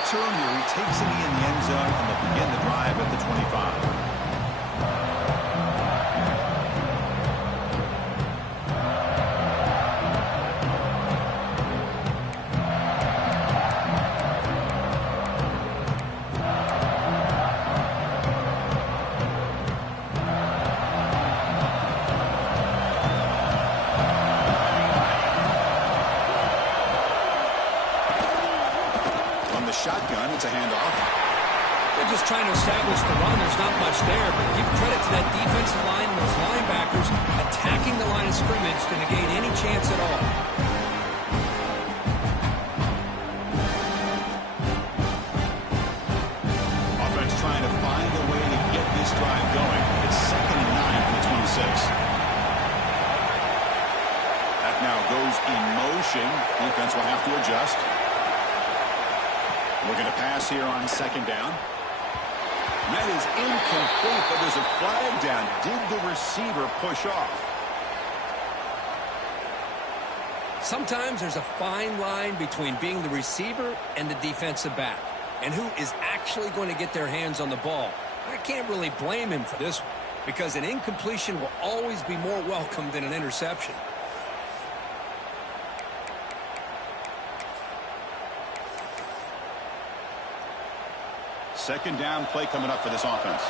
return here. He takes it in the end zone, and they'll begin the drive at the 25. Shotgun, it's a handoff. They're just trying to establish the run. There's not much there, but give credit to that defensive line and those linebackers attacking the line of scrimmage to negate any chance at all. Offense trying to find a way to get this drive going. It's 2nd and 9 from the 26. That now goes in motion. Defense will have to adjust. We're going to pass here on 2nd down. And that is incomplete, but there's a flag down. Did the receiver push off? Sometimes there's a fine line between being the receiver and the defensive back, and who is actually going to get their hands on the ball. I can't really blame him for this one, because an incompletion will always be more welcome than an interception. Second down play coming up for this offense.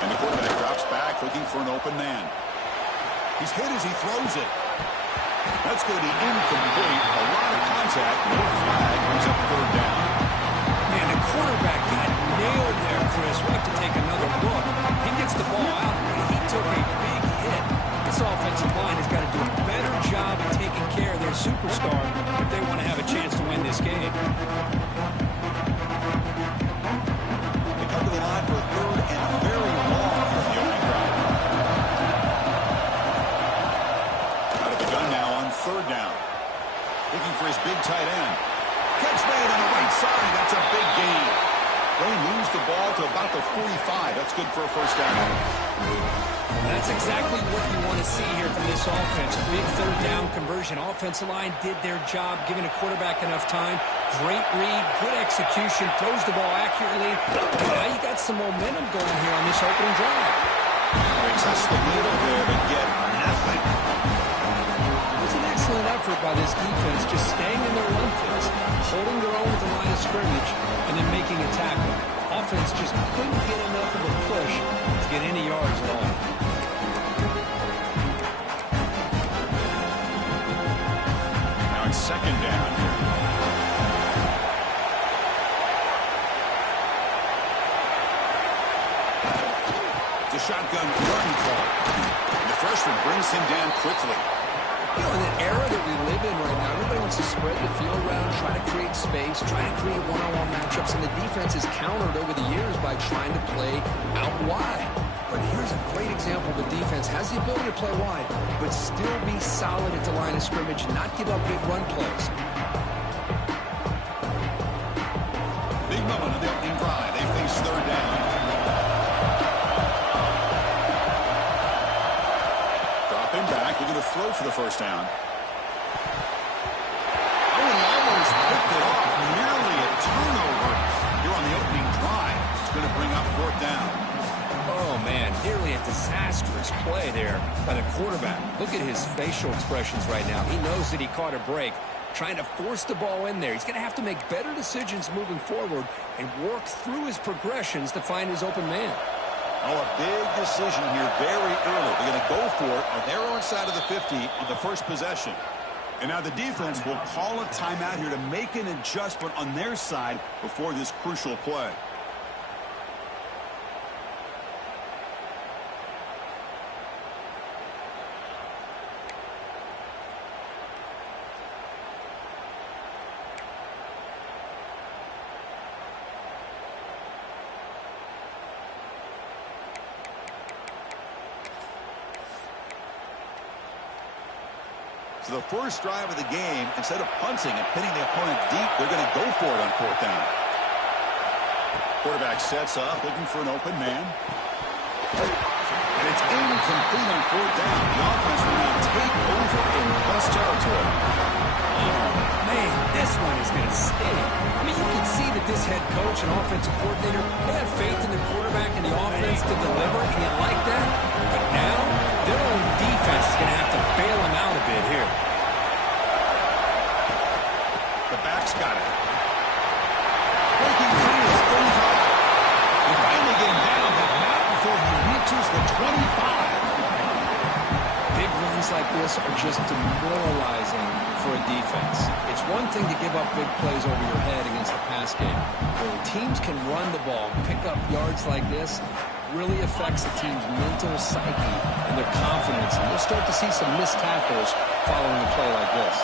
And the quarterback drops back looking for an open man. He's hit as he throws it. That's going to be incomplete. A lot of contact. No flag. Brings up 3rd down. Man, the quarterback got nailed there, Chris. We'll have to take another look. He gets the ball out, and he took a big hit. This offensive line has got to do a better job of taking care of their superstar if they want to have a chance to win this game. They come to the line for a 3rd and very long for the opening drive. Out of the gun now on 3rd down. Looking for his big tight end. Catch made on the right side. That's a big gain. They moves the ball to about the 45. That's good for a 1st down. That's exactly what you want to see here from this offense. Big 3rd down conversion. Offensive line did their job, giving a quarterback enough time. Great read, good execution, throws the ball accurately. Now you got some momentum going here on this opening drive. They test the middle there, but get nothing. It was an excellent effort by this defense, just staying in their run fits, holding their own at the line of scrimmage, and then making a tackle. Offense just couldn't get enough of a push to get any yards at all. Now it's 2nd down here. It's a shotgun run call. The freshman brings him down quickly. You know, in the era that we live in right now, everybody wants to spread the field around, try to create space, try to create one-on-one matchups, and the defense is countered over the years by trying to play out wide. But here's a great example. The defense has the ability to play wide, but still be solid at the line of scrimmage, not give up big run plays. Big moment of the opening drive. They face 3rd down. Dropping back. They're going to throw for the 1st down. Oh, and he almost picked it off. Nearly a turnover here on the opening drive. It's going to bring up 4th down. Oh, man, nearly a disastrous play there by the quarterback. Look at his facial expressions right now. He knows that he caught a break, trying to force the ball in there. He's going to have to make better decisions moving forward and work through his progressions to find his open man. Oh, a big decision here very early. They're going to go for it on their own side of the 50 on the 1st possession. And now the defense will call a timeout here to make an adjustment on their side before this crucial play. So the first drive of the game, instead of punting and pinning the opponent deep, they're going to go for it on 4th down. Quarterback sets up, looking for an open man. And it's incomplete on 4th down. The offense will now take over this one is going to sting. I mean, you can see that this head coach and offensive coordinator, they had faith in the quarterback and the offense to deliver, and you like that. But now, their own defense is going to have to bail them out a bit here. The back's got it. Breaking free is 35. They finally get him down, but not before he reaches the 25. Big runs like this are just demoralizing for a defense. It's one thing to give up big plays over your head against the pass game. When teams can run the ball, pick up yards like this, really affects the team's mental psyche and their confidence. And we'll start to see some missed tackles following a play like this.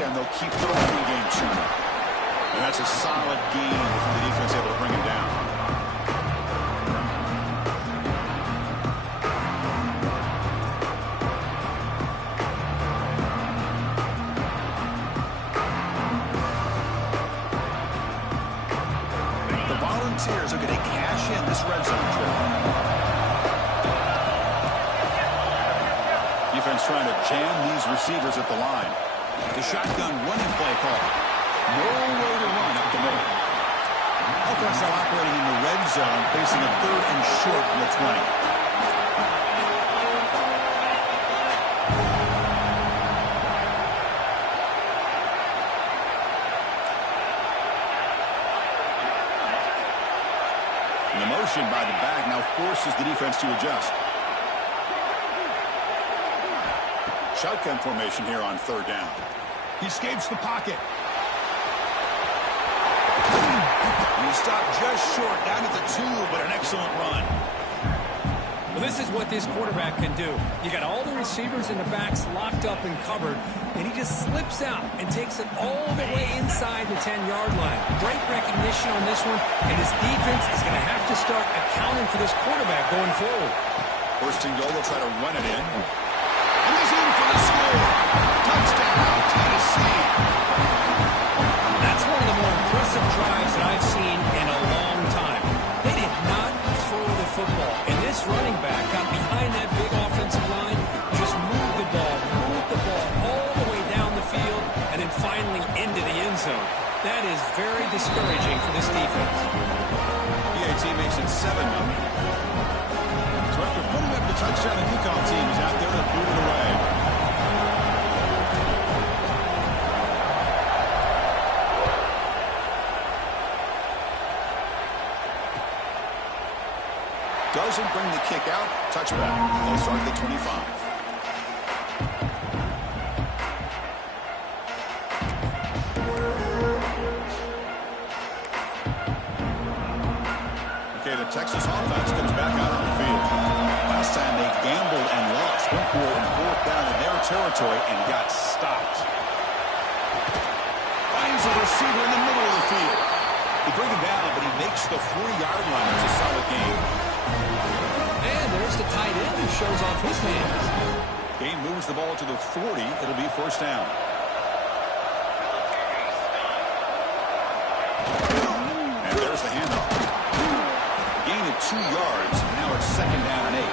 And they'll keep the running game shooting. And that's a solid gain from the defense able to bring him down. The Volunteers are going to cash in this red zone trip. Defense trying to jam these receivers at the line. The shotgun running play call. No way to run up the middle. Offense now operating in the red zone, facing a 3rd and short from the 20. And the motion by the back now forces the defense to adjust. Shotgun formation here on 3rd down. He escapes the pocket. And he stopped just short, down at the 2, but an excellent run. Well, this is what this quarterback can do. You got all the receivers and the backs locked up and covered, and he just slips out and takes it all the way inside the 10-yard line. Great recognition on this one, and his defense is going to have to start accounting for this quarterback going forward. 1st and goal, they'll try to run it in. And he's in for the score. Touchdown, Tennessee. That's one of the more impressive drives that I've seen in a long time. They did not throw the football. And this running back got behind that big offensive line, just moved the ball all the way down the field, and then finally into the end zone. That is very discouraging for this defense. PAT makes it 7-0. So after putting up the touchdown, the kickoff team is out there to boot it away. Doesn't bring the kick out. Touchback. They'll start at the 25. Okay, the Texas offense comes back out on the field. Last time they gambled and lost. Went for it in 4th down in their territory and got stopped. Finds a receiver in the middle of the field. They bring him down, but he makes the 40-yard line. It's a solid game. And there's the tight end who shows off his hands. Game moves the ball to the 40. It'll be 1st down. And there's the handoff. Gain of 2 yards. Now it's 2nd down and 8.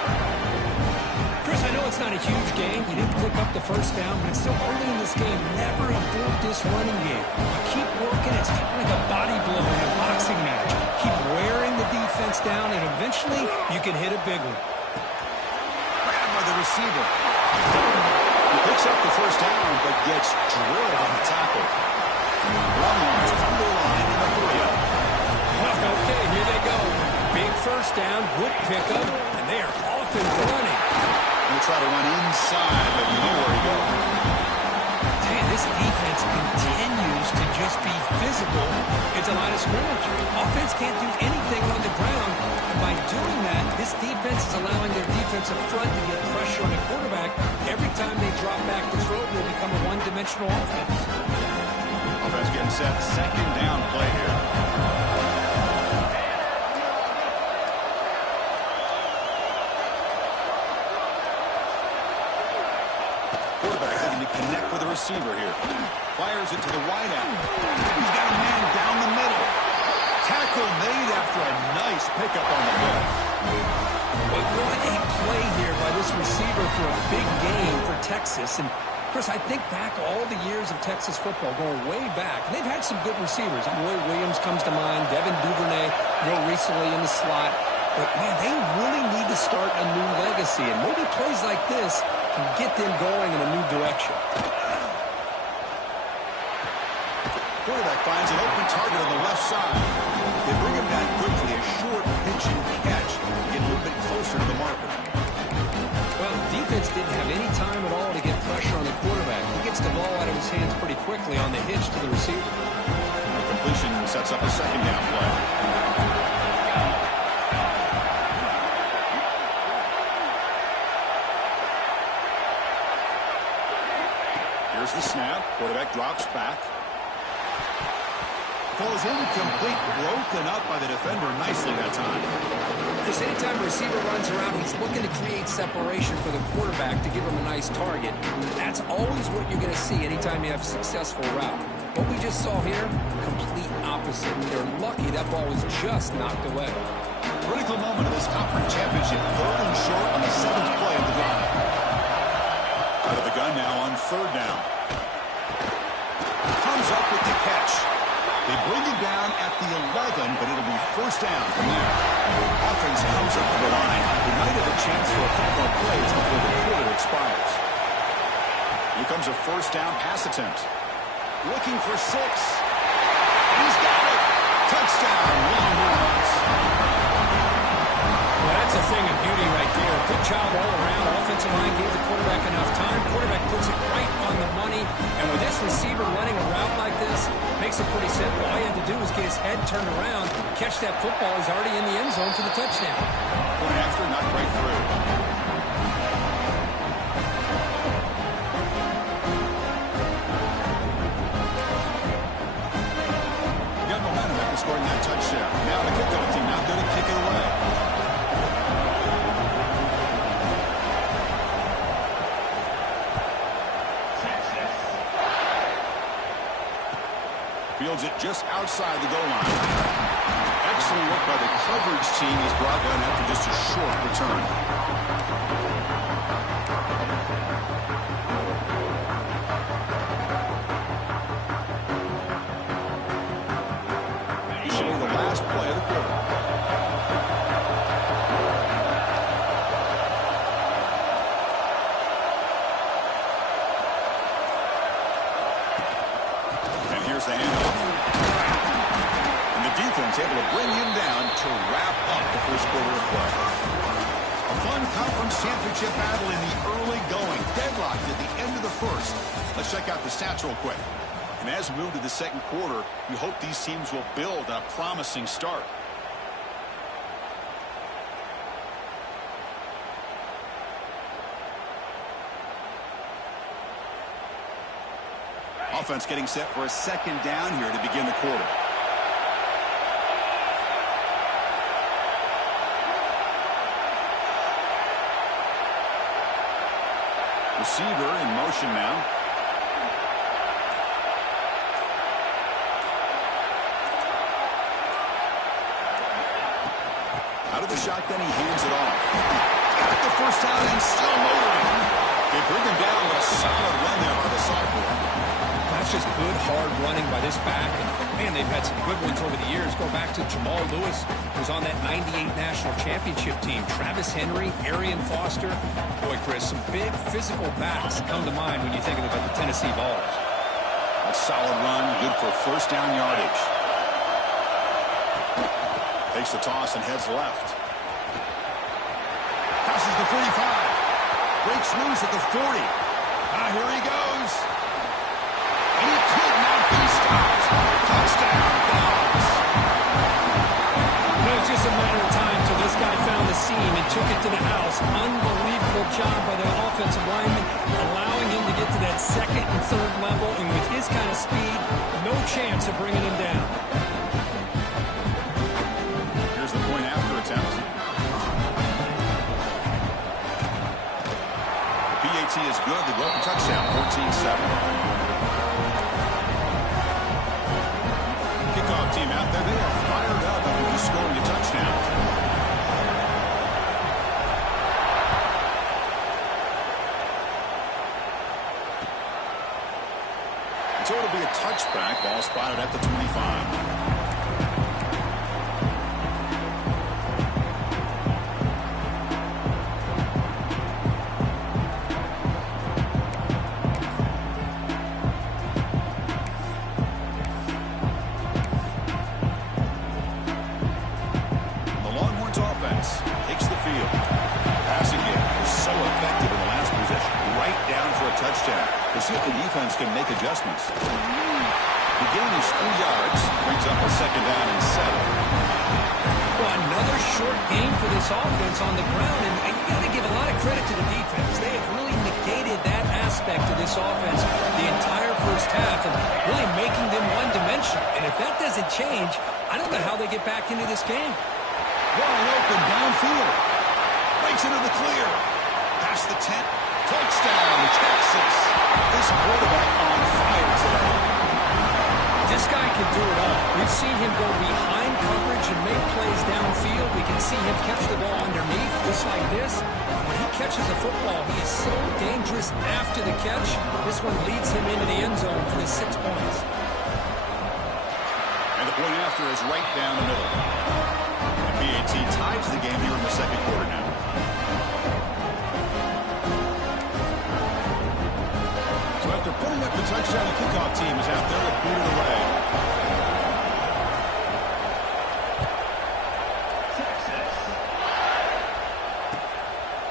Chris, I know it's not a huge game. You didn't pick up the 1st down, but it's still early in this game. Never abort this running game. You keep working. It's kind of like a body blow in a boxing match. Keep wearing the defense down, and eventually you can hit a big one. Grabbed by the receiver. He picks up the 1st down, but gets drilled on the tackle. Longhorns come to the line in a hurry-up. Okay, here they go. Big 1st down, good pickup, and they are off and running. He'll try to run inside, but nowhere to go. Man, this defense continues to just be visible at the line of scrimmage. Offense can't do anything on the ground, and by doing that, this defense is allowing their defensive front to get pressure on the quarterback. Every time they drop back to throw, they become a one-dimensional offense. Offense getting set. 2nd down play here. Connect with the receiver here. Fires it to the wide out. He's got a man down the middle. Tackle tackle made after a nice pickup on the play. But what a play here by this receiver for a big gain for Texas. And Chris, I think back all the years of Texas football, going way back, and they've had some good receivers. Roy Williams comes to mind, Devin Duvernay real recently in the slot. But, man, they really need to start a new legacy, and maybe plays like this can get them going in a new direction. Quarterback finds an open target on the left side. They bring him down quickly, a short pitch and catch to get a little bit closer to the marker. Well, the defense didn't have any time at all to get pressure on the quarterback. He gets the ball out of his hands pretty quickly on the hitch to the receiver. The completion sets up a second down play. Here's the snap. Quarterback drops back. Falls incomplete, broken up by the defender nicely that time. Because anytime a receiver runs around, he's looking to create separation for the quarterback to give him a nice target. That's always what you're going to see anytime you have a successful route. What we just saw here, complete opposite. They're lucky that ball was just knocked away. Critical moment of this conference championship. 3rd and short on the 7th play of the drive. Out of the gun now on 3rd down. Comes up with the catch. They bring him down at the 11, but it'll be 1st down from there. Offense comes up to the line. We might have a chance for a couple more plays before the quarter expires. Here comes a 1st down pass attempt. Looking for 6. He's got it. Touchdown, Longhorns. Well, that's a thing of beauty right there. Good job all around. Offensive line gave the quarterback enough time. Quarterback puts it right on the money. And with this receiver running a route like this, makes it pretty simple. All you had to do was get his head turned around, catch that football. He's already in the end zone for the touchdown. Point after, not right through. Got momentum after scoring that touchdown. Now the kickoff team not going to kick it away. Fields it just outside the goal line. Excellent work by the coverage team. He's brought down after just a short return. Usually the last play of the quarter. And here's the handoff. And the defense able to bring him down to wrap up the 1st quarter of play. A fun conference championship battle in the early going. Deadlocked at the end of the 1st. Let's check out the stats real quick. And as we move to the 2nd quarter, we hope these teams will build a promising start. Offense getting set for a 2nd down here to begin the quarter. Receiver in motion now. Out of the shotgun, he hands it off. Got the 1st down and still motoring. They bring him down with a solid run there by the sophomore. That's just good, hard running by this back. And, man, they've had some good ones over the years. Go back to Jamal Lewis, who was on that 98 National Championship team. Travis Henry, Arian Foster. Boy, Chris, some big physical backs come to mind when you think about the Tennessee Vols. A solid run, good for 1st down yardage. Takes the toss and heads left. Passes the 45. Breaks loose at the 40. Here he goes. And he could not be stopped. Touchdown, Vols. It was just a matter of time till this guy found the seam and took it to the house. Unbelievable job by the offensive lineman, allowing him to get to that 2nd and 3rd level. And with his kind of speed, no chance of bringing him down. Here's the point after attempt. PAT is good. They go up a touchdown, 14-7. Kickoff team out there. They are fired up. So it'll be a touchback. Ball spotted at the 25. See if the defense can make adjustments. The gain is 3 yards, brings up a second down and 7. Well, another short game for this offense on the ground, and you got to give a lot of credit to the defense. They have really negated that aspect of this offense the entire first half and really making them one-dimensional. And if that doesn't change, I don't know how they get back into this game. Wide open downfield. Breaks into the clear. Past the 10. Touchdown, Texas. This quarterback on fire today. This guy can do it all. We've seen him go behind coverage and make plays downfield. We can see him catch the ball underneath, just like this. When he catches a football, he is so dangerous after the catch. This one leads him into the end zone for the 6 points. And the point after is right down the middle. The BAT ties the game here in the second quarter now. After putting up the touchdown, the kickoff team is out there to boot it away.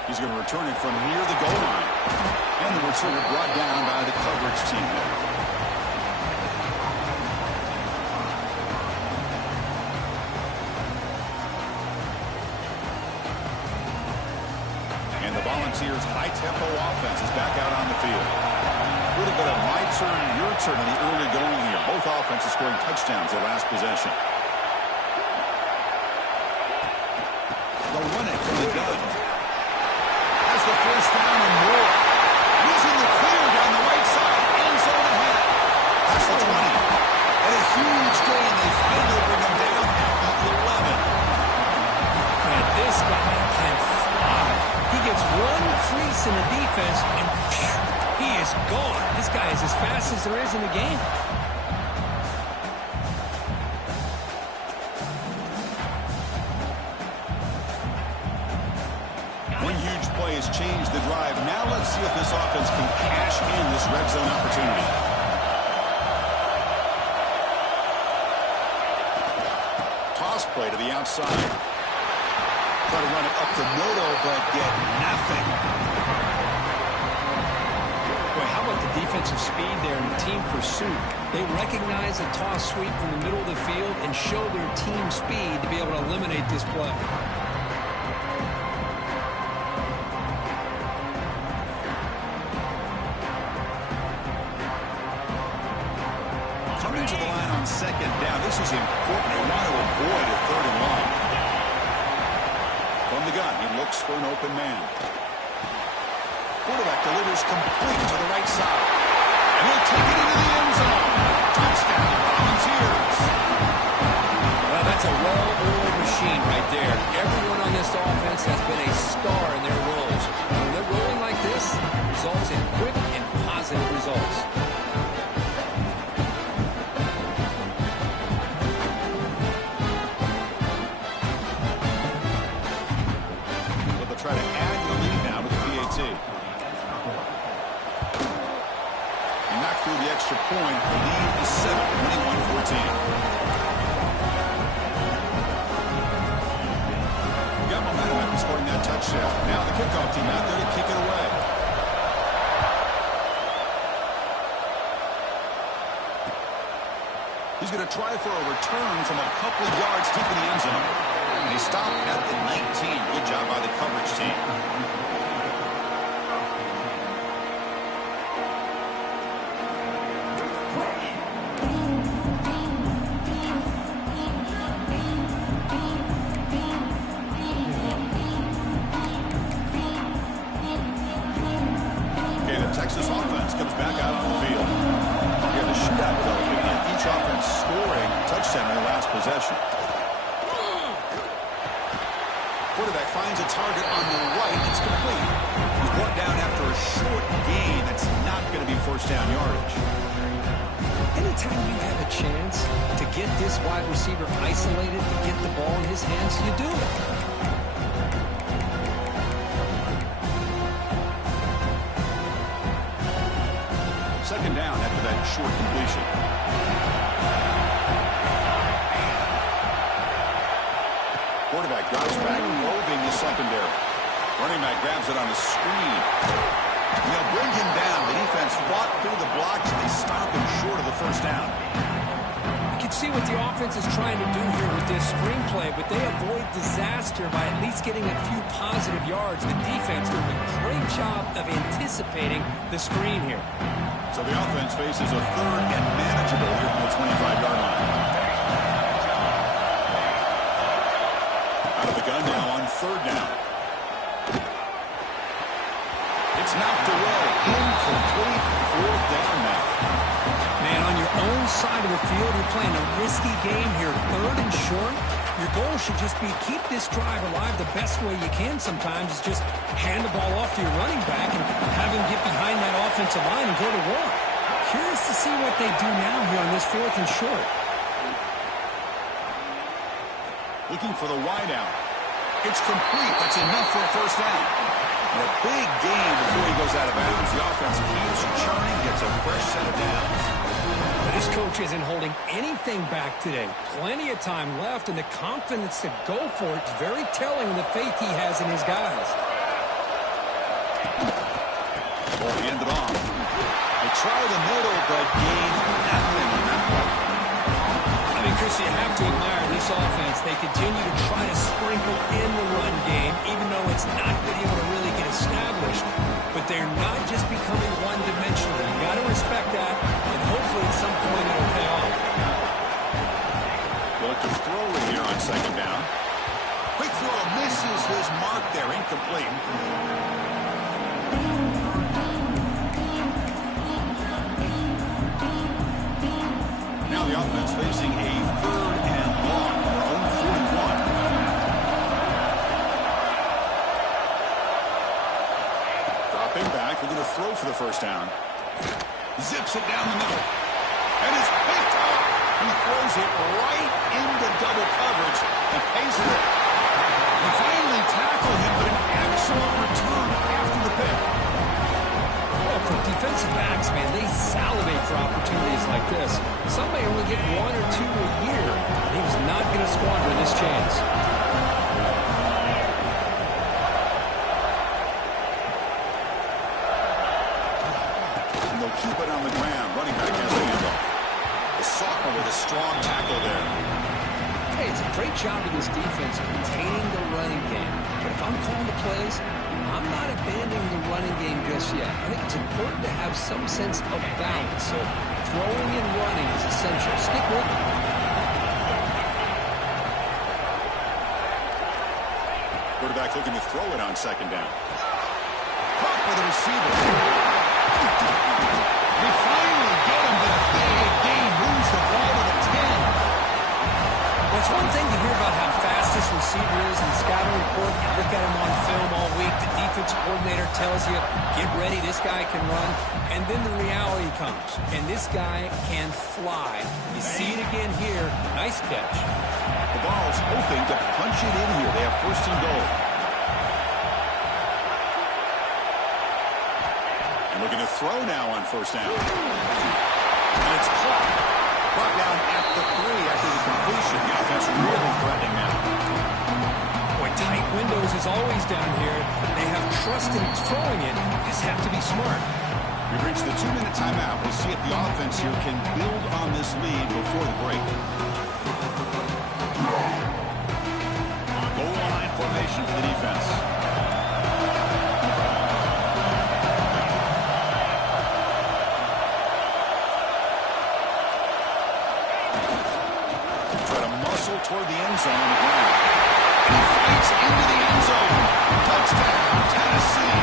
He's going to return it from near the goal line. And the returner brought down by the coverage team there. And the Volunteers' high-tempo offense is back out on the field. A little bit of my turn, your turn in the early going here. Both offenses scoring touchdowns their last possession. They'll run it from the gun. Has the first down and more. Using the clear down the right side. End zone ahead. That's the 20. And a huge gain. They finally bring him down at the 11. And this guy can fly. He gets one crease in the defense and he is gone. This guy is as fast as there is in the game. One huge play has changed the drive. Now let's see if this offense can cash in this red zone opportunity. Toss play to the outside. Try to run it up to Noto, but get nothing. Boy, how about the defensive speed there and the team pursuit? They recognize a toss sweep from the middle of the field and show their team speed to be able to eliminate this play. Coming to the line on second down. This is important. They want to avoid a 3rd and long. From the gun, he looks for an open man. Quarterback delivers complete to the right side. And he'll take it into the end zone. Touchdown, Volunteers. Well, that's a well-oiled machine right there. Everyone on this offense has been a star in their roles. When they're rolling like this, it results in quick and positive results. Try to add to the lead now with the PAT. And knocked through the extra point. The lead is 7, 21-14. Got momentum after scoring that touchdown. Now the kickoff team out there to kick it away. He's going to try for a return from a couple of yards deep in the end zone. And he stopped at the 19. Good job by the coverage team. Okay, the Texas offense comes back out on the field. We have a shootout developing, and each offense scoring a touchdown in their last possession. Quarterback finds a target on the right. It's complete. He's brought down after a short gain. That's not going to be first down yardage. Anytime you have a chance to get this wide receiver isolated, to get the ball in his hands, you do it. Second down after that short completion. Quarterback drops back, roving the secondary. Running back grabs it on the screen. They'll bring him down. The defense fought through the blocks, and they stop him short of the first down. You can see what the offense is trying to do here with this screenplay, but they avoid disaster by at least getting a few positive yards. The defense doing a great job of anticipating the screen here. So the offense faces a third and manageable here from the 25-yard line. Out of the gun now on third down. It's knocked away. Incomplete. Fourth down now. Man, on your own side of the field, you're playing a risky game here. Third and short. Your goal should just be keep this drive alive the best way you can sometimes is just hand the ball off to your running back and have him get behind that offensive line and go to work. Curious to see what they do now here on this fourth and short. Looking for the wideout. It's complete. That's enough for a first down. And a big gain before he goes out of bounds. The offense keeps churning, gets a fresh set of downs. This coach isn't holding anything back today. Plenty of time left, and the confidence to go for it is very telling of the faith he has in his guys. Ball handed off. They try the middle, but gain nothing on that one. I mean, Chris, you have to admire this offense. They continue to try to sprinkle in the run game, even though it's not been able to really get established. But they're not just becoming one-dimensional. You got to respect that, and hopefully at some point it'll pay off. They'll look to throw it here on second down. Quick throw misses his mark there, incomplete. Now the offense facing a third and long, their own 41. Dropping back, they're going to throw for the first down. Zips it down the middle. And is picked up. He throws it right into double coverage and pays it. They finally tackle him, but an excellent return after the pick. Well, for defensive backs, man, they salivate for opportunities like this. Some may only get one or two a year. He was not going to squander this chance. And they'll keep it on the ground. Running back has the handoff. The sophomore with a strong tackle there. Hey, it's a great job of this defense containing the running game. But if I'm calling the plays, I'm not abandoning the running game just yet. I think it's important to have some sense of balance. So throwing and running is essential. Stick with it. Quarterback looking to throw it on second down. Caught by the receiver. They finally get him, but a big gain moves the ball to the 10. Well, it's one thing to hear about how fast this receiver is in the scouting report. You look at him on film all week. The defense coordinator tells you, get ready, this guy can run. And then the reality comes, and this guy can fly. You see it again here. Nice catch. The Vols hoping to punch it in here. They have first and goal. And looking to throw now on first down. And it's caught. Brought down at the 3 after the completion. The offense really threatening now. Boy, tight windows is always down here. They have trust in throwing it. Just have to be smart. We've reached the 2-minute timeout. We'll see if the offense here can build on this lead before the break. Goal line formation for the defense. Toward the end zone on the ground. He fights into the end zone. Touchdown, Tennessee.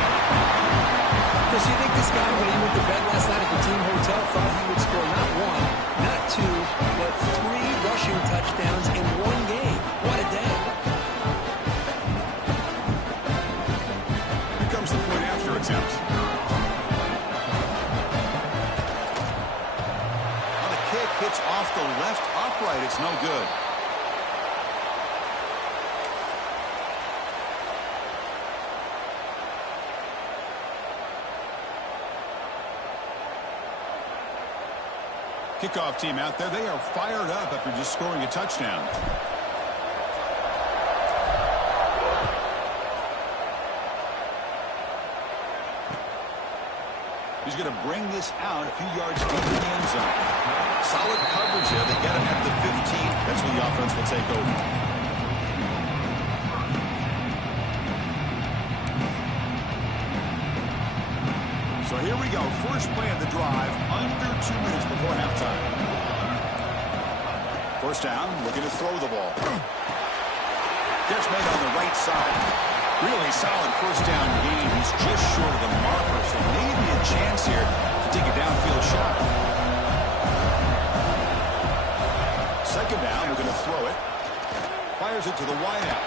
Chris, you think this guy, when he went to bed last night at the team hotel, thought he would score not one, not two, but 3 rushing touchdowns in one game? What a day. Here comes the point after attempt. Well, the Upright, it's no good. Kickoff team out there. They are fired up after just scoring a touchdown. He's going to bring this out a few yards into the end zone. Solid coverage here. They get him at the 15. That's when the offense will take over. So here we go. First play of the drive, under 2 minutes before halftime. First down, looking to throw the ball. Catch made on the right side. Really solid first down gain. He's just short of the marker, so maybe a chance here to take a downfield shot. Second down, we're going to throw it. Fires it to the wideout.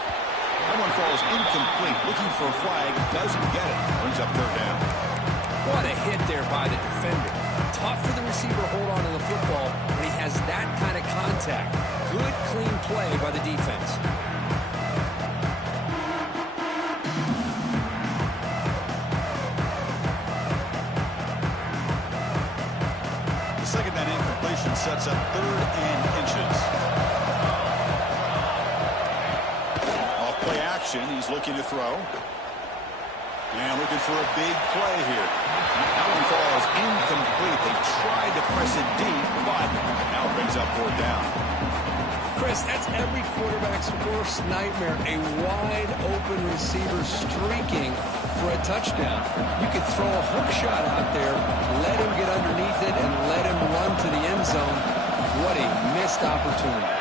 That one falls incomplete. Looking for a flag, doesn't get it. Brings up third down. What a hit there by the defender. Tough for the receiver to hold on to the football when he has that kind of contact. Good, clean play by the defense. The second down incompletion sets up 3rd and inches. Off play action. He's looking to throw. And looking for a big play here. That one falls incomplete. They tried to press it deep, but now brings up 4th down. Chris, that's every quarterback's worst nightmare. A wide-open receiver streaking for a touchdown. You could throw a hook shot out there, let him get underneath it, and let him run to the end zone. What a missed opportunity.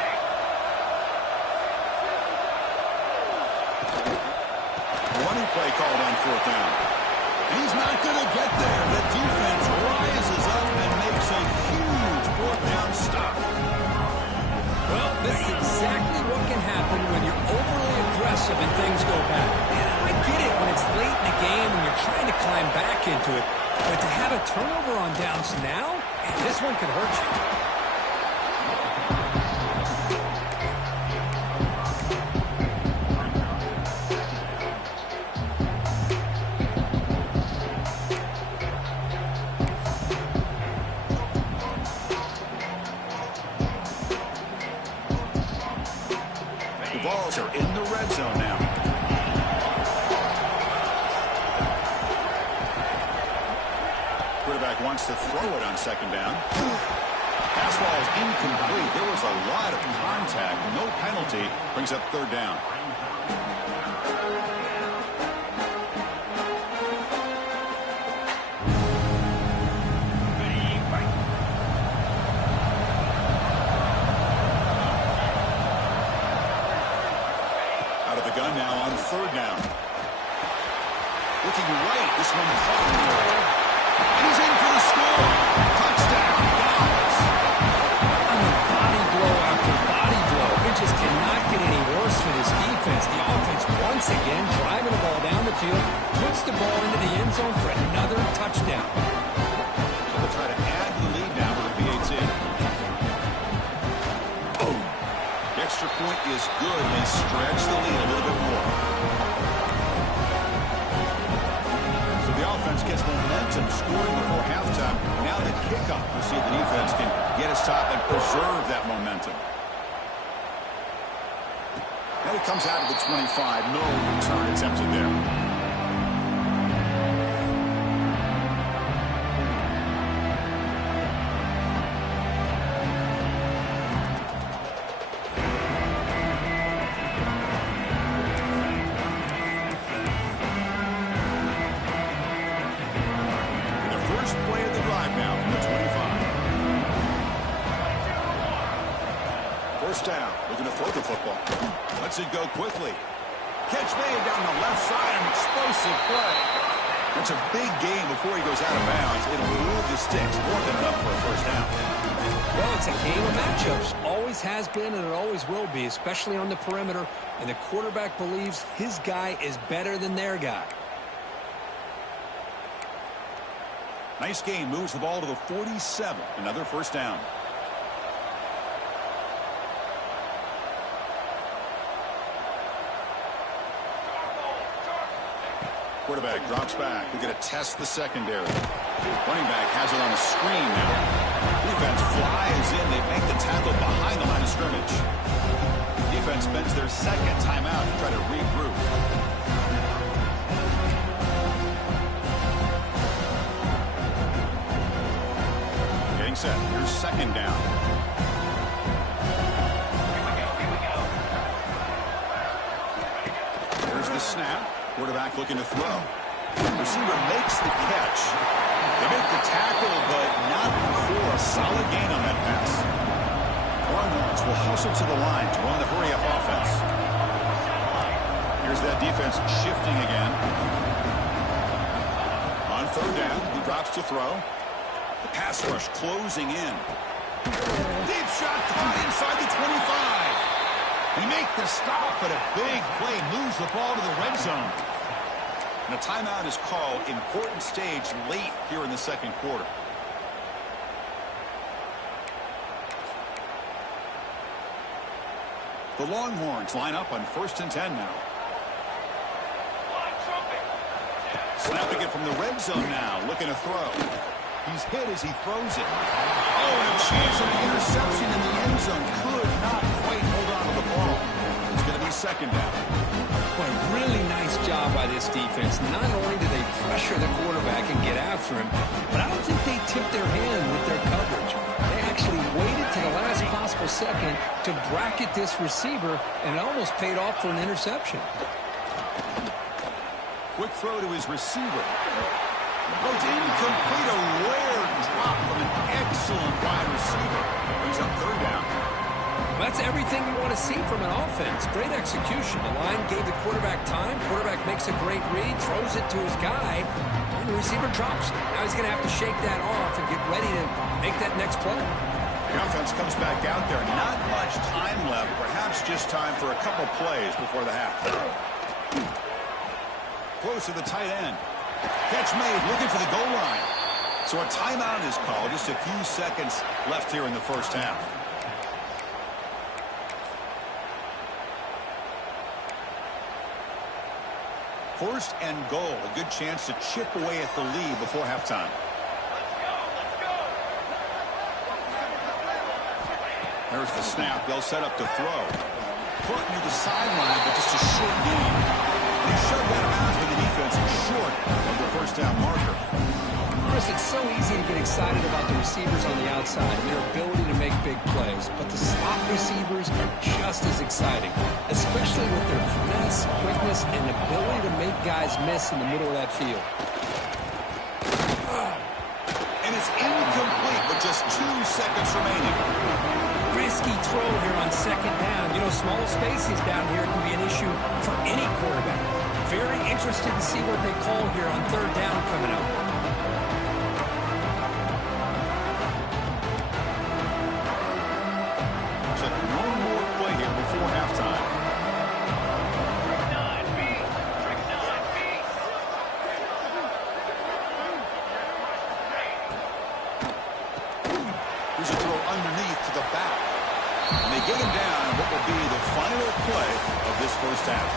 Running play called on 4th down. He's not going to get there. The defense rises up and makes a huge 4th down stop. Well, this is exactly what can happen when you're overly aggressive and things go bad. I get it when it's late in the game and you're trying to climb back into it. But to have a turnover on downs now, this one could hurt you. Balls are in the red zone now. Quarterback wants to throw it on 2nd down. Pass ball is incomplete. There was a lot of contact. No penalty. Brings up 3rd down. Gun now on 3rd down. Looking right. This one caught. He's in for the score. Touchdown, guys. I mean, body blow after body blow. It just cannot get any worse for this defense. The offense, once again, driving the ball down the field, puts the ball into the end zone for another touchdown. They'll try to add the lead now with a PAT. Extra point is good. They stretch the lead a little bit more. So the offense gets momentum, scoring before halftime. Now the kickoff. We'll see if the defense can get a stop and preserve that momentum. And it comes out of the 25. No return attempted there. Down. Looking to throw the football. Lets it go quickly. Catch made down the left side. An explosive play. It's a big game before he goes out of bounds. It'll move the sticks. More than enough for a first down. Well, it's a game of matchups. Always has been and it always will be, especially on the perimeter. And the quarterback believes his guy is better than their guy. Nice game. Moves the ball to the 47. Another first down. Quarterback drops back. We're going to test the secondary. Running back has it on a screen now. Defense flies in. They make the tackle behind the line of scrimmage. Defense spends their second timeout to try to regroup. Getting set. Here's second down. Here's the snap. Quarterback looking to throw. Receiver makes the catch. They make the tackle, but not before a solid gain on that pass. Longhorns will hustle to the line to run the hurry-up offense. Here's that defense shifting again. On third down, he drops to throw. The pass rush closing in. Deep shot caught inside the 25. They make the stop, but a big play moves the ball to the red zone. And a timeout is called. Important stage late here in the second quarter. The Longhorns line up on 1st and 10 now. Snapping it from the red zone now, looking to throw. He's hit as he throws it. Oh, and a chance of an interception in the end zone. Could not quite hold on to the ball. It's going to be second down. Boy, really nice job by this defense. Not only do they pressure the quarterback and get after him, but I don't think they tipped their hand with their coverage. They actually waited to the last possible second to bracket this receiver, and it almost paid off for an interception. Quick throw to his receiver. Oh, it's incomplete. A rare drop from an excellent wide receiver. Brings up third down. That's everything you want to see from an offense. Great execution. The line gave the quarterback time. Quarterback makes a great read, throws it to his guy, and the receiver drops it. Now he's going to have to shake that off and get ready to make that next play. The offense comes back out there. Not much time left. Perhaps just time for a couple plays before the half. Close to the tight end. Catch made, looking for the goal line. So a timeout is called. Just a few seconds left here in the first half. First and goal. A good chance to chip away at the lead before halftime. There's the snap. They'll set up to throw. Put near the sideline, but just a short gain. They shoved that around for the defense short of the first down marker. Chris, it's so easy to get excited about the receivers on the outside and their ability to make big plays, but the slot receivers are just as exciting, especially with their finesse, quickness, and ability to make guys miss in the middle of that field. And it's incomplete with just 2 seconds remaining. Risky throw here on second down. You know, small spaces down here can be an issue for any quarterback. Very interested to see what they call here on third down coming up. So one more play here before halftime. Here's a throw underneath to the back. And they get him down on what will be the final play of this first half.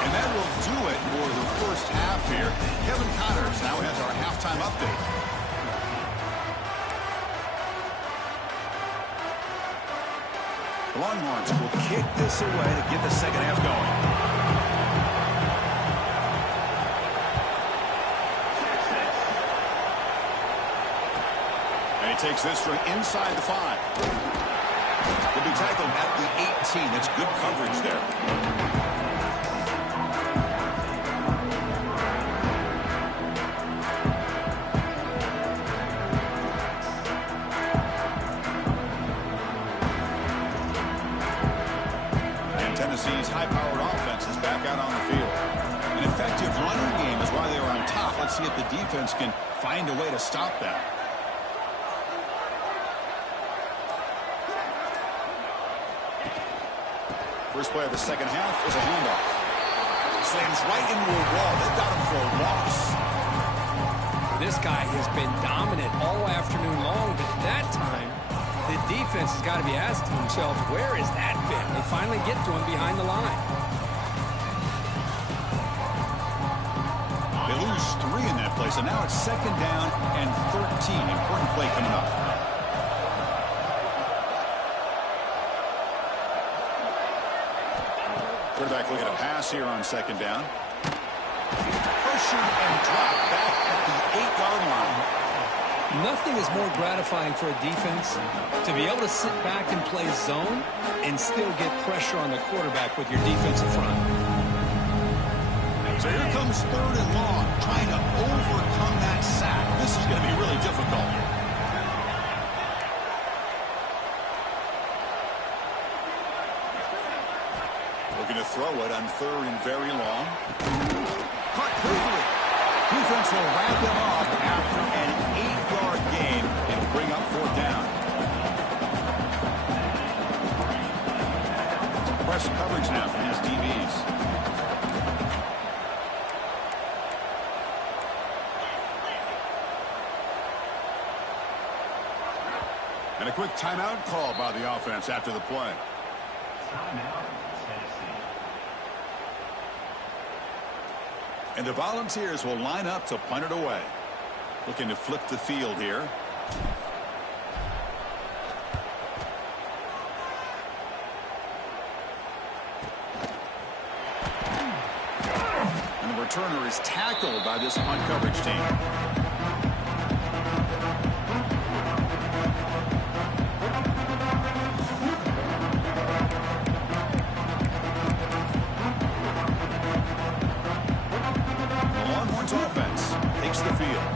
And that will do it for the first half here. Kevin Connors now has our halftime update. The Longhorns will kick this away to get the second half going. And he takes this from inside the 5. He'll be tackled at the 18. That's good coverage there. Tennessee's high-powered offense is back out on the field. An effective running game is why they were on top. Let's see if the defense can find a way to stop that. First play of the second half is a handoff. Slams right into a wall. They've got him for a loss. This guy has been dominant all afternoon long, but that time, the defense has got to be asking themselves, where is that been? They finally get to him behind the line. lost 3 in that play, so now it's 2nd down and 13. Important play coming up. Quarterback looking to pass here on 2nd down. Pressured and dropped back at the 8-yard line. Nothing is more gratifying for a defense to be able to sit back and play zone and still get pressure on the quarterback with your defensive front. So here comes 3rd and long, trying to overcome that sack. This is going to be really difficult. Looking to throw it on 3rd and very long. Caught quickly. Defense will wrap him up after an 8-yard gain and bring up 4th down. Press coverage now from his DBs. And a quick timeout call by the offense after the play. And the Volunteers will line up to punt it away. Looking to flip the field here. And the returner is tackled by this punt coverage team. Offense takes the field.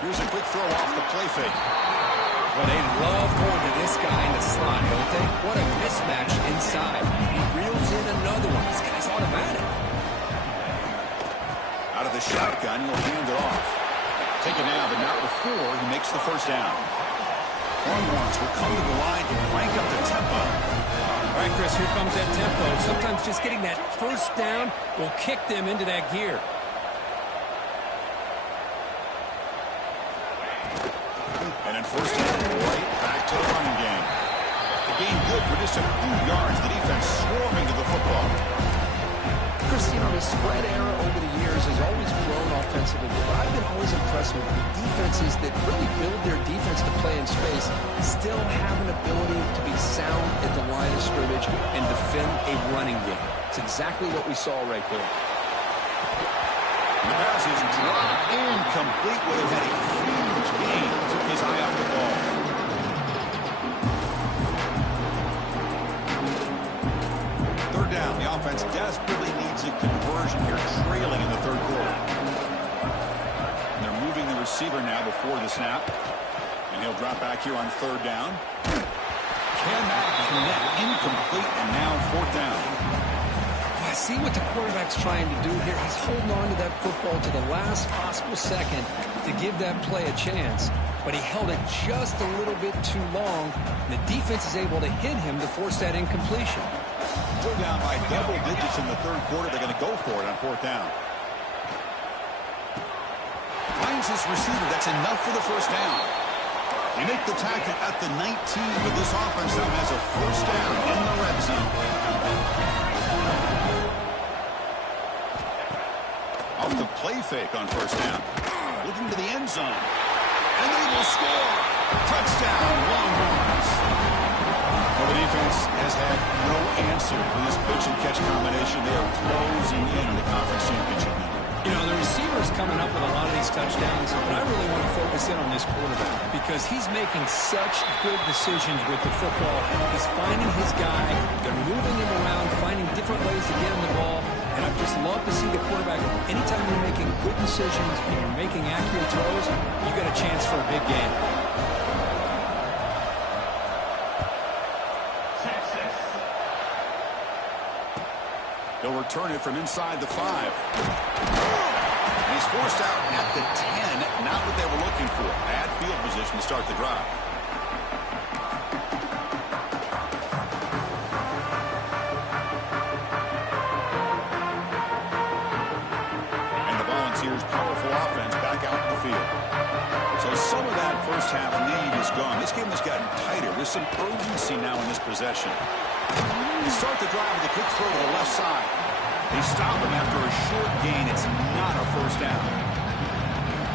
Here's a quick throw off the play fake. Well, they love going to this guy in the slot, don't they? What a mismatch inside. He reels in another one. This guy's automatic. Out of the shotgun, he'll hand it off. Taken now, but not before he makes the 1st down. Longhorns will come to the line to crank up the tempo. All right, Chris, here comes that tempo. Sometimes just getting that 1st down will kick them into that gear. And in 1st down, right back to the running game. The gain good for just a few yards. The defense swarming to the football. Chris, you know, the spread era over the years has always grown offensively, but I've been always impressed with the defenses that really build their defense to play in space, still have an ability to be sound at the line of scrimmage and defend a running game. It's exactly what we saw right there. The pass is dropped incomplete. Would have had a huge gain. Took his eye off the ball. Third down. The offense desperately needs a conversion here, trailing in the 3rd quarter. And they're moving the receiver now before the snap. And he'll drop back here on 3rd down. Cannot connect. Incomplete, and now 4th down. I see what the quarterback's trying to do here. He's holding on to that football to the last possible second to give that play a chance. But he held it just a little bit too long. And the defense is able to hit him to force that incompletion. Still down by double digits in the 3rd quarter. They're going to go for it on 4th down. Finds his receiver. That's enough for the 1st down. They make the tackle at the 19, but this offense now has a 1st down in the red zone. Off the play fake on 1st down. Looking to the end zone. And they will score. Touchdown, Longhorns. Well, the defense has had no answer for this pitch and catch combination. They are closing in on the conference championship now. You know, the receiver's coming up with a lot of these touchdowns, but I really want to focus in on this quarterback because he's making such good decisions with the football. He's finding his guy. They're moving him around, finding different ways to get him the ball. And I just love to see the quarterback. Anytime you're making good decisions and you're making accurate throws, you got a chance for a big game. They'll return it from inside the 5. And he's forced out at the 10. Not what they were looking for. Bad field position to start the drive. And the Volunteers' powerful offense back out in the field. So some of that 1st half lead is gone. This game has gotten tighter. There's some urgency now in this possession. They start the drive with a quick throw to the left side. They stop him after a short gain. It's not a first down.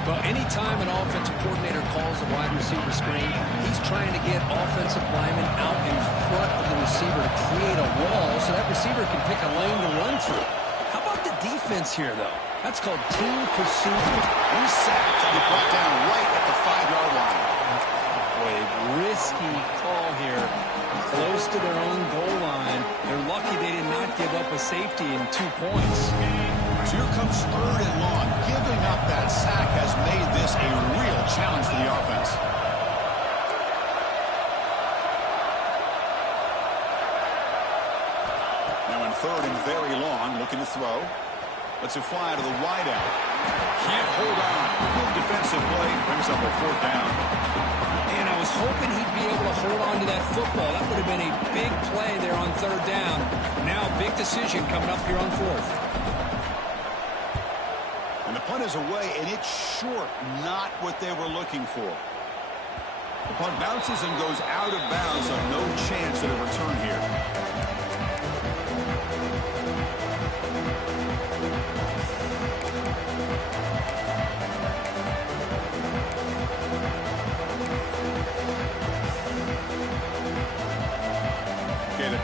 Well, anytime an offensive coordinator calls a wide receiver screen, he's trying to get offensive linemen out in front of the receiver to create a wall so that receiver can pick a lane to run through. How about the defense here, though? That's called team pursuit. He's sacked and he's brought down right at the 5-yard line. A risky call here, close to their own goal line. They're lucky they did not give up a safety in 2 points. So here comes 3rd and long. Giving up that sack has made this a real challenge for the offense. Now in 3rd and very long, looking to throw. Lets it fly to the wideout. Can't hold on. Good defensive play. Brings up a 4th down. And I was hoping he'd be able to hold on to that football. That would have been a big play there on 3rd down. Now big decision coming up here on 4th. And the punt is away, and it's short. Not what they were looking for. The punt bounces and goes out of bounds, so no chance at a return here.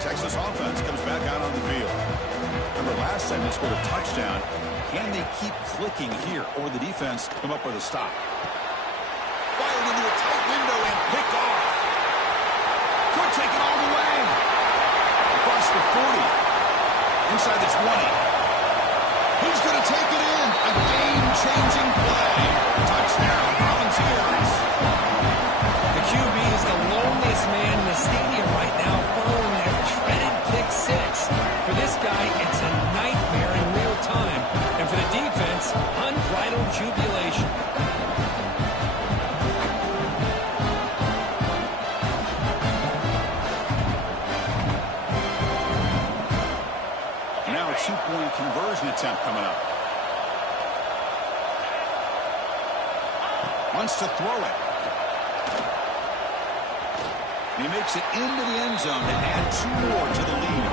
Texas offense comes back out on the field. Remember last time they scored a touchdown. Can they keep clicking here, or the defense come up with a stop? Fired into a tight window and picked off. Could take it all the way. Across the 40. Inside the 20. He's going to take it in. A game-changing play. Touchdown, Volunteers. The QB is the loneliest man in the stadium right now following that dreaded pick 6. For this guy, it's a nightmare in real time. And for the defense, unbridled jubilation. Now a 2-point conversion attempt coming up. Wants to throw it. He makes it into the end zone to add 2 more to the lead.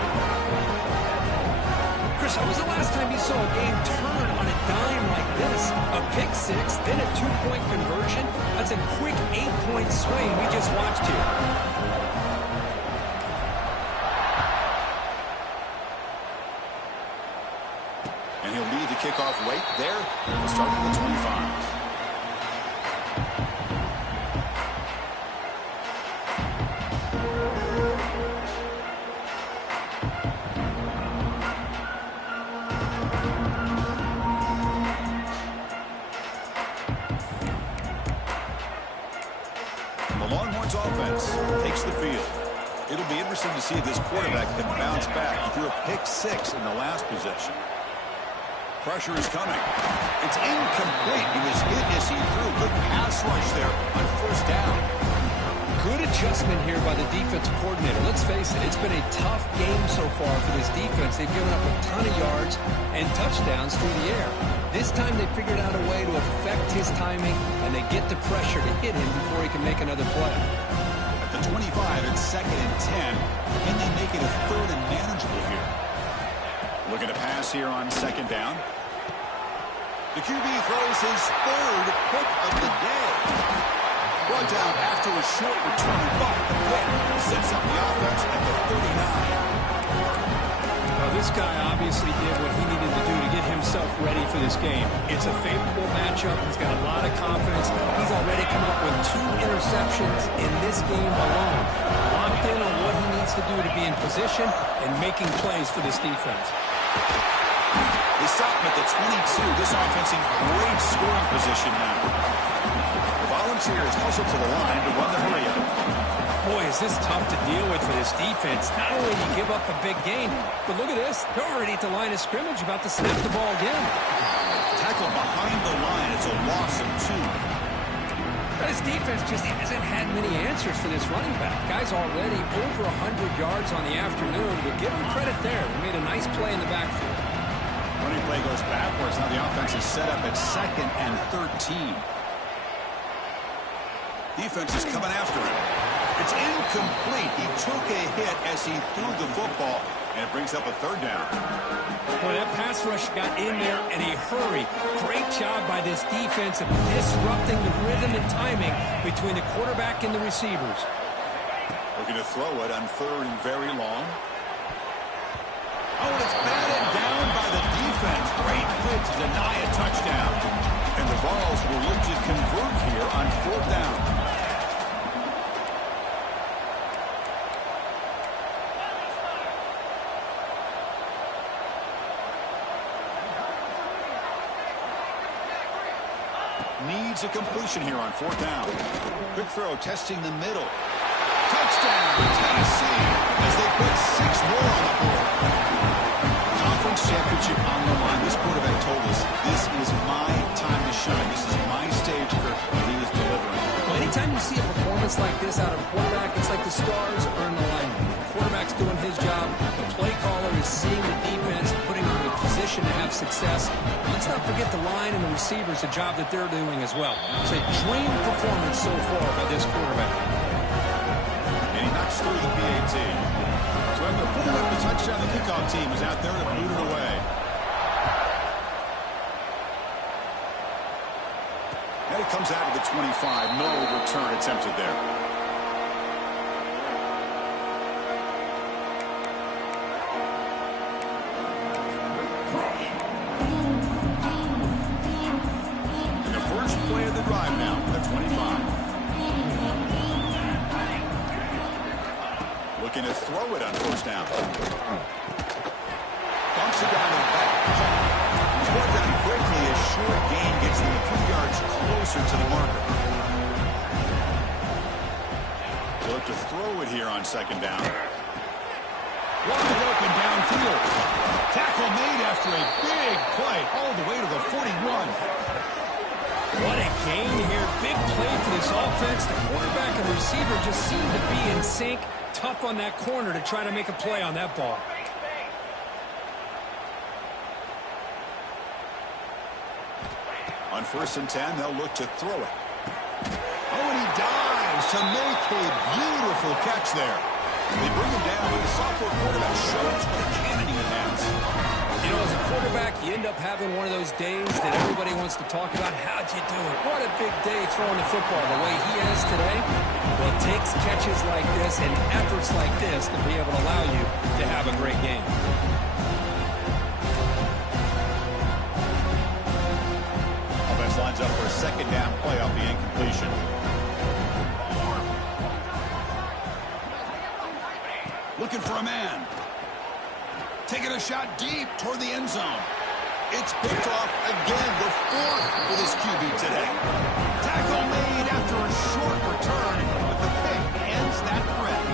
Chris, when was the last time you saw a game turn on a dime like this? A pick 6, then a 2-point conversion? That's a quick 8-point swing we just watched here. And he'll lead the kickoff right there, starting at the 25. It'll be interesting to see if this quarterback can bounce back. He threw a pick 6 in the last possession. Pressure is coming. It's incomplete. He was hit as he threw. Good pass rush there on 1st down. Good adjustment here by the defensive coordinator. Let's face it, it's been a tough game so far for this defense. They've given up a ton of yards and touchdowns through the air. This time they figured out a way to affect his timing, and they get the pressure to hit him before he can make another play. At the 25, it's 2nd and 10. Can they make it a 3rd and manageable here? Looking to pass here on 2nd down. The QB throws his 3rd pick of the day. Brought down after a short return, but the pick sets up the offense at the 39. Well, this guy obviously did what he needed to do to get himself ready for this game. It's a favorable matchup. He's got a lot of confidence. He's already come up with 2 interceptions in this game alone. Locked in on what he needs to do to be in position and making plays for this defense. They stop him at the 22. This offense in great scoring position now. The Volunteers hustle to the line to run the hurry-up. Boy, is this tough to deal with for this defense. Not only do you give up a big gain, but look at this. They're already at the line of scrimmage about to snap the ball again. Tackle behind the line. It's a loss of 2. This defense just hasn't had many answers for this running back. Guy's already over 100 yards on the afternoon, but give him credit there. They made a nice play in the backfield. Running play goes backwards. Now the offense is set up at 2nd and 13. Defense is coming after him. It's It's incomplete. He took a hit as he threw the football, and it brings up a third down. Well, that pass rush got in there in a hurry. Great job by this defense of disrupting the rhythm and timing between the quarterback and the receivers. Looking to throw it on 3rd and very long. Oh, and it's batted down by the defense. Great play to deny a touchdown. And the Vols will look to convert here on 4th down. Needs a completion here on 4th down. Quick throw, testing the middle. Touchdown, Tennessee, as they put 6 more on the board. Conference championship on the line. This quarterback told us, this is my time to shine. This is my stage, Kirk, and he is delivering. Well, anytime you see a performance like this out of a quarterback, it's like the stars are in alignment. The quarterback's doing his job. The play caller is seeing the defense, putting them in a position to have success. Let's not forget the line and the receivers, the job that they're doing as well. It's a dream performance so far by this quarterback. And he knocks through the PAT. So after putting up the touchdown, the kickoff team is out there to boot it away. And it comes out of the 25. No return attempted there. Drive now for the 25. Looking to throw it on 1st down. Bumps it down to the back. He's brought down quickly. A short gain gets them a few yards closer to the marker. They'll look to throw it here on 2nd down. Wide open downfield. Tackle made after a big play all the way to the 41. What a gain here. Big play for this offense. The quarterback and the receiver just seem to be in sync. Tough on that corner to try to make a play on that ball. On 1st and 10, they'll look to throw it. Oh, and he dives to make a beautiful catch there. They bring him down, but the sophomore quarterback shows what a cannon he has. You know, as a quarterback, you end up having one of those days that everybody wants to talk about. How'd you do it? What a big day throwing the football the way he is today. Well, it takes catches like this and efforts like this to be able to allow you to have a great game. Offense lines up for a 2nd down play off the incompletion. Looking for a man. Taking a shot deep toward the end zone. It's picked off again, the 4th for this QB today. Tackle made after a short return, but the pick ends that threat.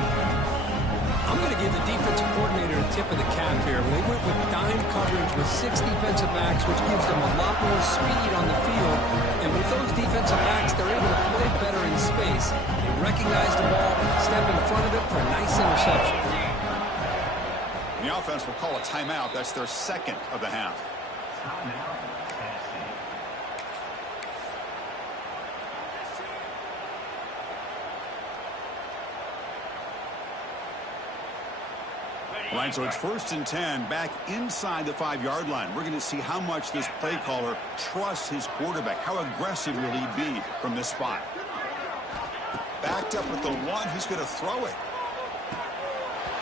I'm going to give the defensive coordinator a tip of the cap here. They went with dime coverage with 6 defensive backs, which gives them a lot more speed on the field. And with those defensive backs, they're able to play better in space. They recognize the ball, step in front of it for a nice interception. The offense will call a timeout. That's their 2nd of the half. Right, so it's 1st and 10 back inside the 5-yard line. We're going to see how much this play caller trusts his quarterback. How aggressive will he be from this spot? Backed up with the 1. He's going to throw it.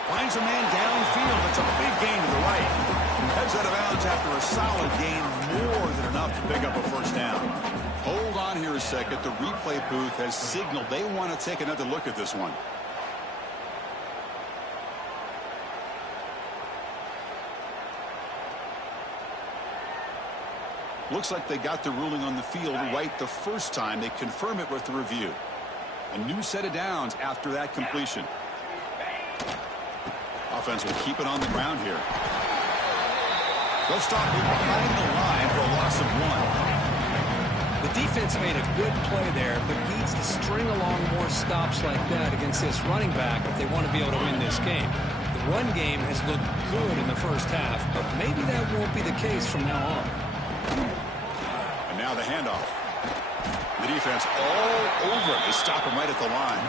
Finds a man downfield. That's a big gain to the right. Heads out of bounds after a solid gain, more than enough to pick up a 1st down. Hold on here a second. The replay booth has signaled they want to take another look at this one. Looks like they got the ruling on the field right the first time. They confirm it with the review. A new set of downs after that completion. Offense will keep it on the ground here. They'll stop him behind the line for a loss of 1. The defense made a good play there, but needs to string along more stops like that against this running back if they want to be able to win this game. The run game has looked good in the first half, but maybe that won't be the case from now on. And now the handoff. The defense all over it. They stop him right at the line.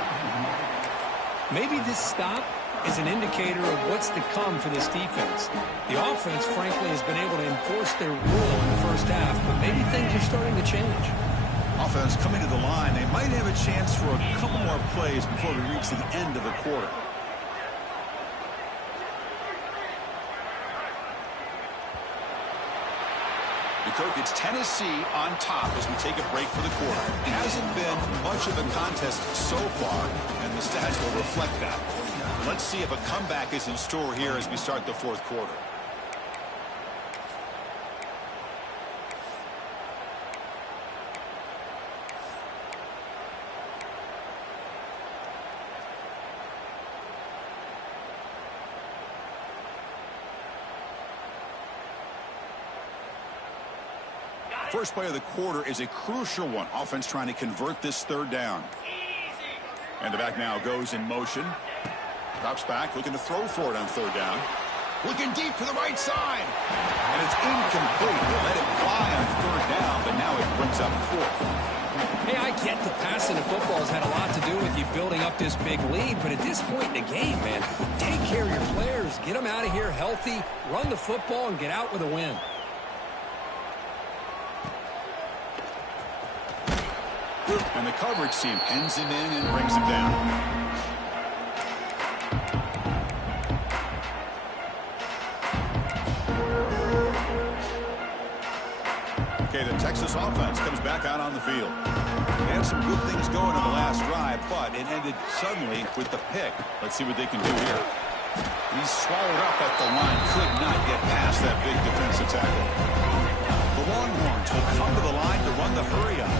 Maybe this stop is an indicator of what's to come for this defense. The offense, frankly, has been able to enforce their rule in the first half, but maybe things are starting to change. Offense coming to the line. They might have a chance for a couple more plays before we reach the end of the quarter. Kirk, it's Tennessee on top as we take a break for the quarter. Hasn't been much of a contest so far, and the stats will reflect that. Let's see if a comeback is in store here as we start the fourth quarter. First play of the quarter is a crucial one. Offense trying to convert this third down. And the back now goes in motion. Drops back, looking to throw for it on third down. Looking deep to the right side. And it's incomplete. They let it fly on third down, but now it brings up fourth. Hey, I get the passing of football has had a lot to do with you building up this big lead, but at this point in the game, man, take care of your players. Get them out of here healthy, run the football, and get out with a win. And the coverage team pins him in and brings him down. Okay, the Texas offense comes back out on the field. They had some good things going on the last drive, but it ended suddenly with the pick. Let's see what they can do here. He's swallowed up at the line, could not get past that big defensive tackle. The Longhorns will come to the line to run the hurry-up.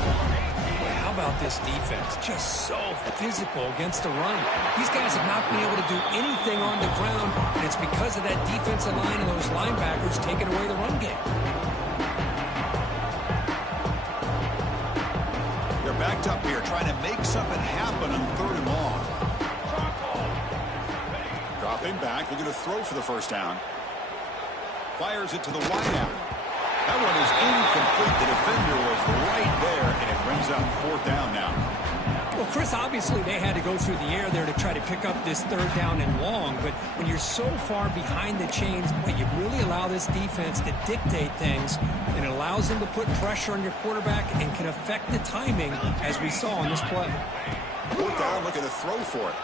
How about this defense? Just so physical against the run. These guys have not been able to do anything on the ground, and it's because of that defensive line and those linebackers taking away the run game. They're backed up here, trying to make something happen on third and long. Dropping back, looking to throw for the first down. Fires it to the wideout. That one is incomplete. The defender was right there, and it brings up fourth down now. Well, Chris, obviously they had to go through the air there to try to pick up this third down and long, but when you're so far behind the chains, boy, you really allow this defense to dictate things, and it allows them to put pressure on your quarterback and can affect the timing, as we saw on this play. Fourth down, looking to throw for it.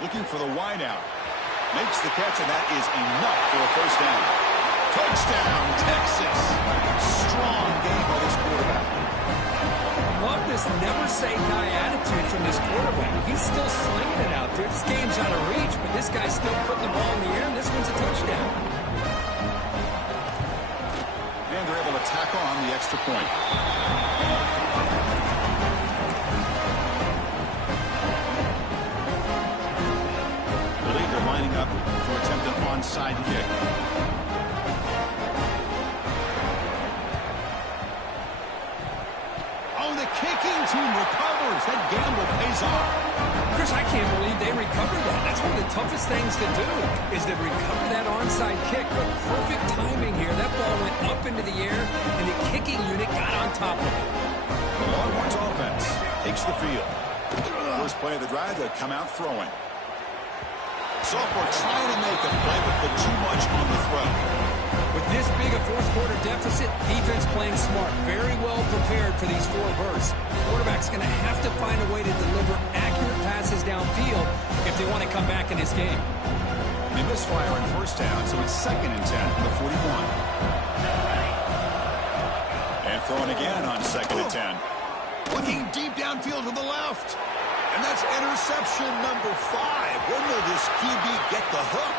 Looking for the wideout. Makes the catch, and that is enough for a first down. Touchdown, Texas. Strong game by this quarterback. Love this never-say-die attitude from this quarterback. He's still slinging it out there. This game's out of reach, but this guy's still putting the ball in the air, and this one's a touchdown. And they're able to tack on the extra point. I believe they're lining up to attempt an onside kick. Kicking team recovers. That gamble pays off. Chris, I can't believe they recovered that. That's one of the toughest things to do, is to recover that onside kick. But perfect timing here. That ball went up into the air, and the kicking unit got on top of it. The Longhorns offense takes the field. First play of the drive, they come out throwing. Sophomore trying to make a play, but put too much on the throw. With this big a fourth-quarter deficit, defense playing smart, very well prepared for these four verts. Quarterback's going to have to find a way to deliver accurate passes downfield if they want to come back in this game. They misfire on first down, so it's 2nd and 10 from the 41. And throwing again on 2nd and 10. Looking deep downfield to the left. And that's interception number 5. When will this QB get the hook?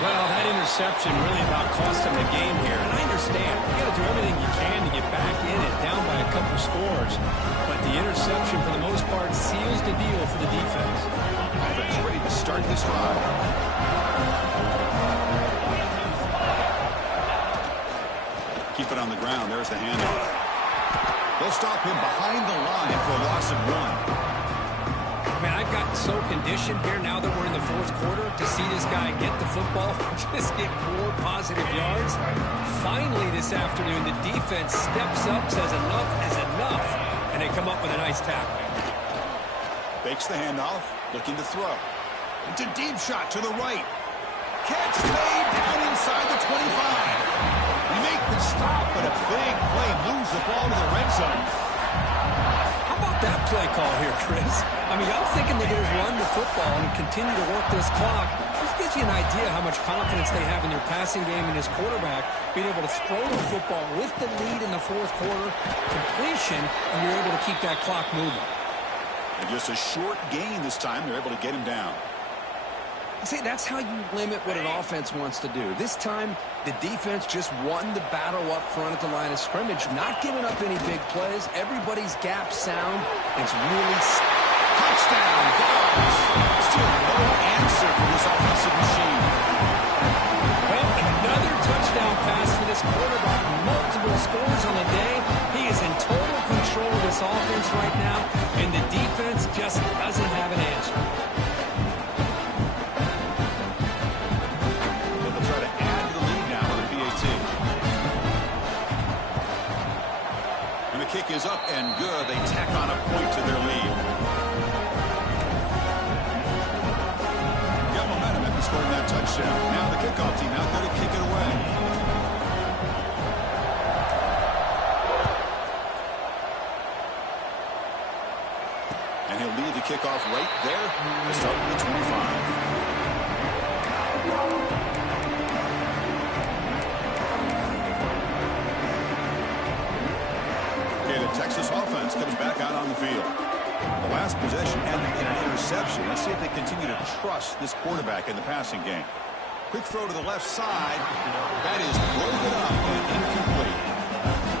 Well, that interception really about cost him the game here. And I understand. You got to do everything you can to get back in it, down by a couple scores. But the interception, for the most part, seals the deal for the defense. Offense ready to start this drive. Keep it on the ground. There's the handoff. They'll stop him behind the line for a loss of 1. Man, I've gotten so conditioned here now that we're in the fourth quarter to see this guy get the football, just get more positive yards. Finally this afternoon, the defense steps up, says enough is enough, and they come up with a nice tackle. Fakes the handoff. Looking to throw. It's a deep shot to the right. Catch made down inside the 25. We make the stop, but a big play moves the ball to the red zone. How about that play call here, Chris? I mean, I'm thinking they're going to run the football and continue to work this clock. This gives you an idea how much confidence they have in their passing game and his quarterback, being able to throw the football with the lead in the fourth quarter, completion, and you're able to keep that clock moving. And just a short gain this time, they're able to get him down. See, that's how you limit what an offense wants to do. This time, the defense just won the battle up front at the line of scrimmage, not giving up any big plays. Everybody's gap sound. It's really touchdown, guys. Still no answer for this offensive machine. Well, another touchdown pass for this quarterback. Multiple scores on the day. He is in total control of this offense right now, and the defense just doesn't have an answer. Kick is up and good. They tack on a point to their lead. Got momentum after scoring that touchdown. Now the kickoff team out there to kick it away. And he'll lead the kickoff right there to start with the 25. Texas offense comes back out on the field. The last possession ended in an interception. Let's see if they continue to trust this quarterback in the passing game. Quick throw to the left side. That is broken up and incomplete.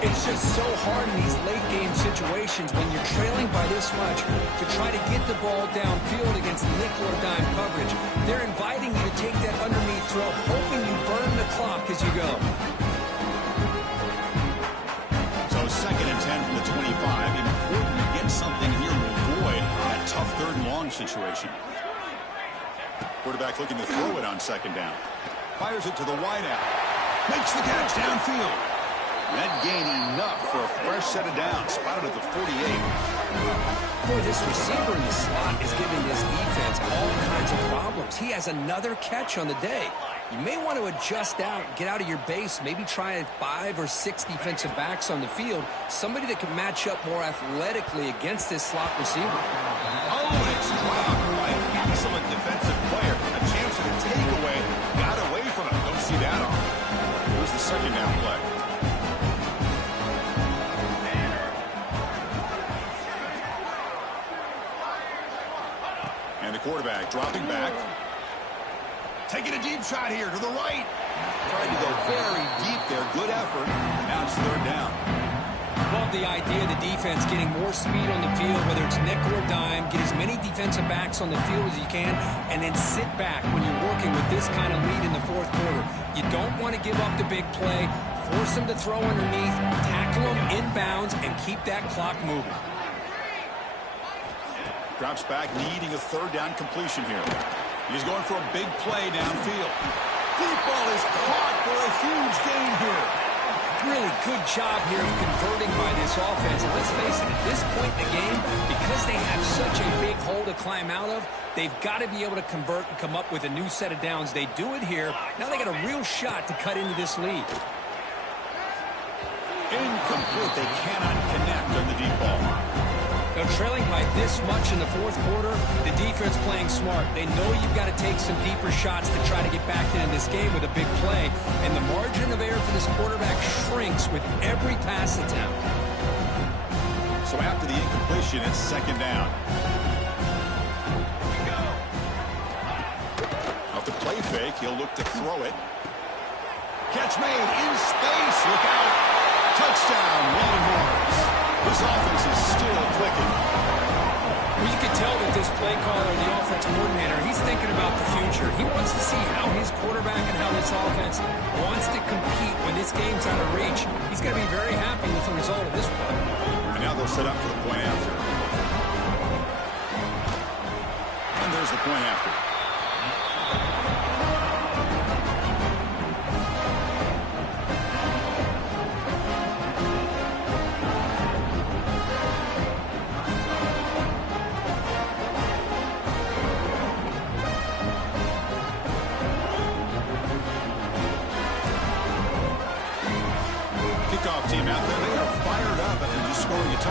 It's just so hard in these late game situations when you're trailing by this much to try to get the ball downfield against nickel or dime coverage. They're inviting you to take that underneath throw, hoping you burn the clock as you go. Second and 10 from the 25. Important to get something here to avoid that tough third and long situation. Quarterback looking to throw it on second down. Fires it to the wideout. Makes the catch downfield. That gain enough for a fresh set of downs. Spotted at the 48. Boy, this receiver in the slot is giving this defense all kinds of problems. He has another catch on the day. You may want to adjust out, get out of your base, maybe try 5 or 6 defensive backs on the field, somebody that can match up more athletically against this slot receiver. Oh, and it's dropped by an excellent defensive player. A chance at a takeaway. Got away from him. Don't see that on. Here's the second down play. And the quarterback dropping back. Taking a deep shot here to the right. Trying to go very deep there. Good effort. Now it's third down. Love the idea of the defense getting more speed on the field, whether it's nickel or dime. Get as many defensive backs on the field as you can, and then sit back when you're working with this kind of lead in the fourth quarter. You don't want to give up the big play. Force them to throw underneath, tackle them inbounds, and keep that clock moving. Drops back, needing a third down completion here. He's going for a big play downfield. Deep ball is caught for a huge gain here. Really good job here of converting by this offense. And let's face it, at this point in the game, because they have such a big hole to climb out of, they've got to be able to convert and come up with a new set of downs. They do it here. Now they got a real shot to cut into this lead. Incomplete. They cannot connect on the deep ball. Now, trailing by this much in the fourth quarter, the defense playing smart. They know you've got to take some deeper shots to try to get back in this game with a big play. And the margin of error for this quarterback shrinks with every pass attempt. So after the incompletion, it's second down. Off the play fake, he'll look to throw it. Catch made in space. Look out. Touchdown, Longhorns. This offense is still clicking. Well, you can tell that this play caller, the offensive coordinator, he's thinking about the future. He wants to see how his quarterback and how this offense wants to compete when this game's out of reach. He's going to be very happy with the result of this play. And now they'll set up for the point after. And there's the point after.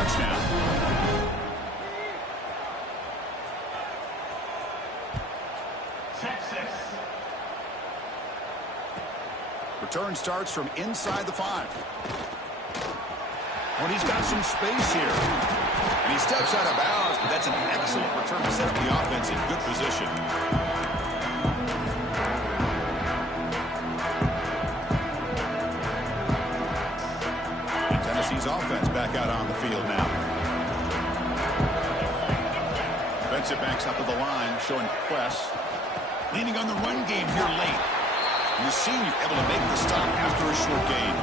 touchdown. Return starts from inside the 5. Well, he's got some space here. And he steps out of bounds, but that's an excellent return to set up the offense in good position. And Tennessee's offense back out on the field now. Defensive backs up at the line, showing press. Leaning on the run game here late. And the senior able to make the stop after a short gain.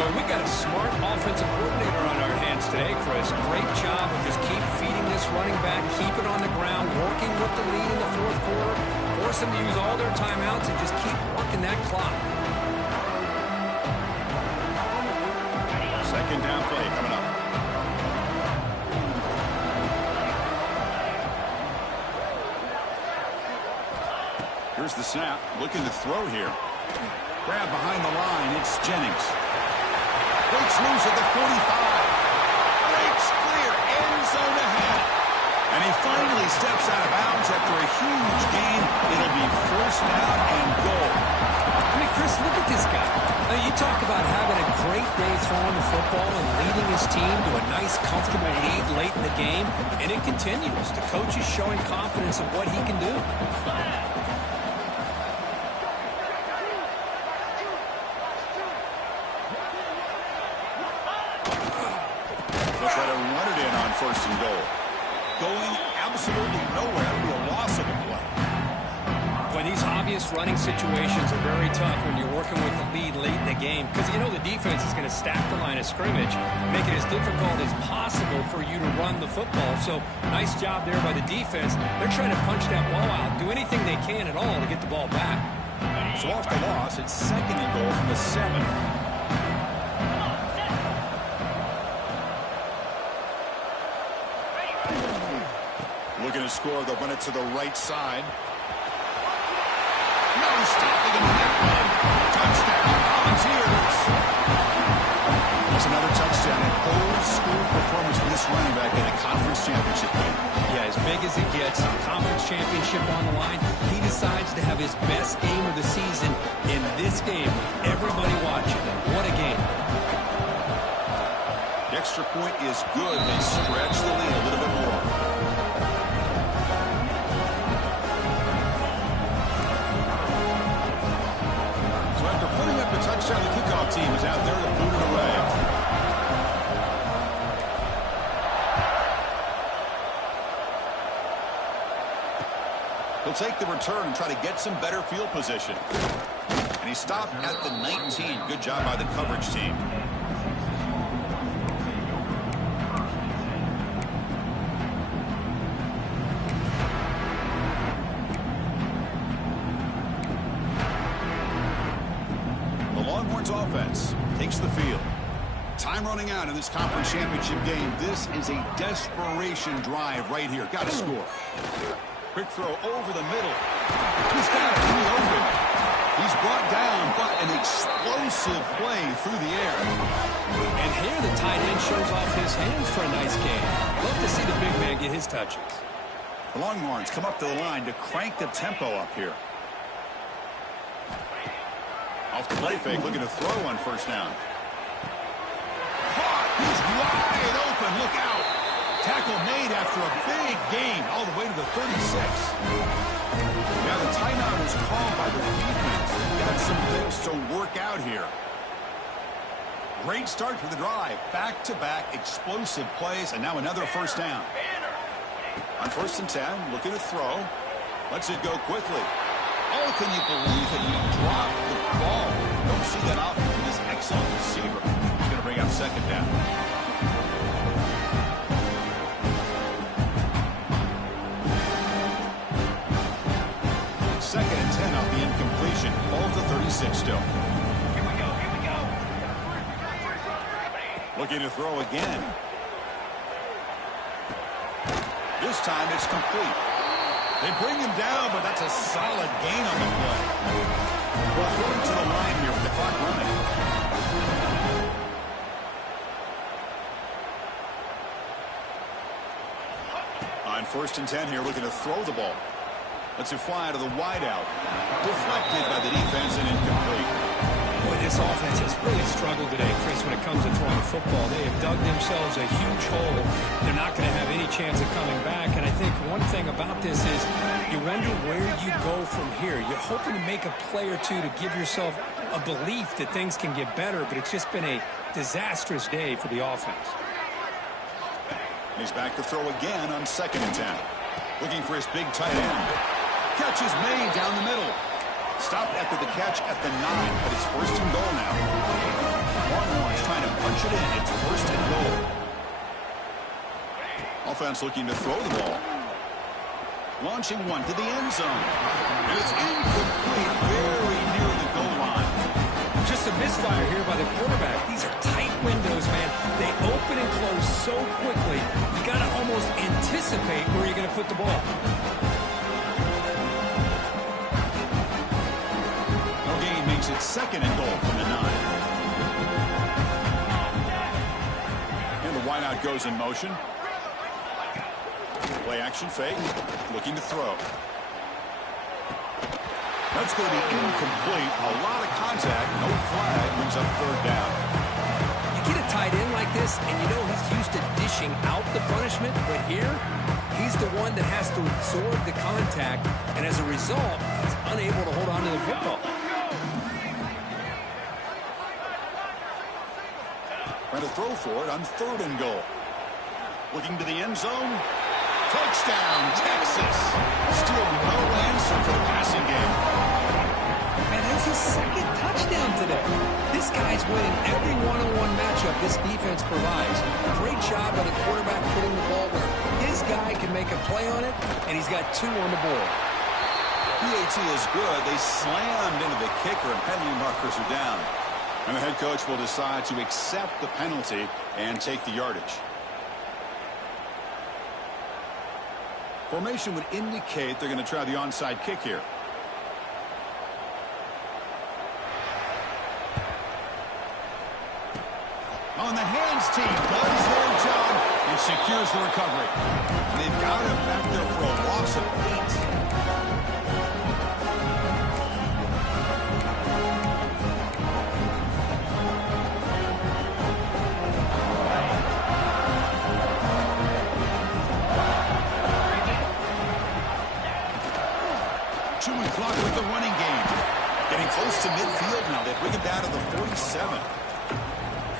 Well, we got a smart offensive coordinator on our hands today, Chris. Great job of just keep feeding this running back, keep it on the ground, working with the lead in the fourth quarter, force them to use all their timeouts, and just keep working that clock. Second down play coming up. Here's the snap, looking to throw here. Grab behind the line, it's Jennings. Breaks loose at the 45. Breaks clear, end zone ahead. And he finally steps out of bounds after a huge gain. It'll be first down and goal. I mean, Chris, look at this guy. Now, you talk about having a great day throwing the football and leading his team to a nice, comfortable lead late in the game, and it continues. The coach is showing confidence of what he can do. First and goal. Going absolutely nowhere. That'll be a loss of a play. Well, these obvious running situations are very tough when you're working with the lead late in the game because you know the defense is going to stack the line of scrimmage, make it as difficult as possible for you to run the football. So, nice job there by the defense. They're trying to punch that ball out, do anything they can at all to get the ball back. So off the loss, it's second and goal from the 7. Looking to score, they'll run it to the right side. No stopping him in that one. Touchdown, Volunteers. That's another touchdown. An old school performance for this running back in a conference championship game. Yeah, as big as it gets, conference championship on the line, he decides to have his best game of the season in this game. Everybody watching. What a game. The extra point is good. They stretch the lead a little bit more. Touchdown, the kickoff team is out there to boot it away. He'll take the return and try to get some better field position. And he stopped at the 19. Good job by the coverage team. Offense takes the field. Time running out in this conference championship game. This is a desperation drive right here. Got to score. Quick throw over the middle. He's got it. He's open. He's brought down, but an explosive play through the air. And here the tight end shows off his hands for a nice game. Love to see the big man get his touches. The Longhorns come up to the line to crank the tempo up here. Off the play fake, looking to throw on first down. Caught! He's wide open, look out! Tackle made after a big gain, all the way to the 36. Now the timeout was called by the defense. Got some things to work out here. Great start for the drive. Back-to-back explosive plays, and now another first down. On first and 10, looking to throw. Lets it go quickly. Oh, can you believe that you dropped the ball? Don't see that often from this excellent receiver. He's going to bring out second down. Second and 10 off the incompletion. Ball to 36 still. Here we go. Looking to throw again. This time it's complete. They bring him down, but that's a solid gain on the play. Well, throwing to the line here with the clock running. On 1st and 10 here, looking to throw the ball. Lets it fly to the wideout. Deflected by the defense and incomplete. Boy, this offense has really struggled today, Chris, when it comes to throwing the football. They have dug themselves a huge hole. They're not going to have any chance of coming back. And I think one thing about this is you wonder where you go from here. You're hoping to make a play or two to give yourself a belief that things can get better, but it's just been a disastrous day for the offense. He's back to throw again on 2nd and 10. Looking for his big tight end. Catch is made down the middle. Stopped after the catch at the 9, but it's 1st and goal now. Horn's trying to punch it in. It's 1st and goal. Offense looking to throw the ball. Launching one to the end zone. And it's incomplete, very near the goal line. Just a misfire here by the quarterback. These are tight windows, man. They open and close so quickly. You got to almost anticipate where you're going to put the ball. No gain makes it 2nd and goal from the 9. And the wideout goes in motion. Play action fake. Looking to throw. That's going to be incomplete. A lot of contact. No flag. Brings up 3rd down. You get a tight end like this, and you know he's used to dishing out the punishment, but here, he's the one that has to absorb the contact, and as a result, he's unable to hold on to the football. Trying to throw for it on 3rd and goal. Looking to the end zone. Touchdown, Texas. Still no answer for the passing game. Man, that's his 2nd touchdown today. This guy's winning every one-on-one matchup this defense provides. Great job by the quarterback putting the ball where his guy can make a play on it, and he's got 2 on the board. PAT is good. They slammed into the kicker, and penalty markers are down. And the head coach will decide to accept the penalty and take the yardage. Formation would indicate they're going to try the onside kick here. On the hands team does their job and secures the recovery. They've got him back there for a loss of 8. 2 o'clock with the running game. Getting close to midfield now. They bring it down to the 47.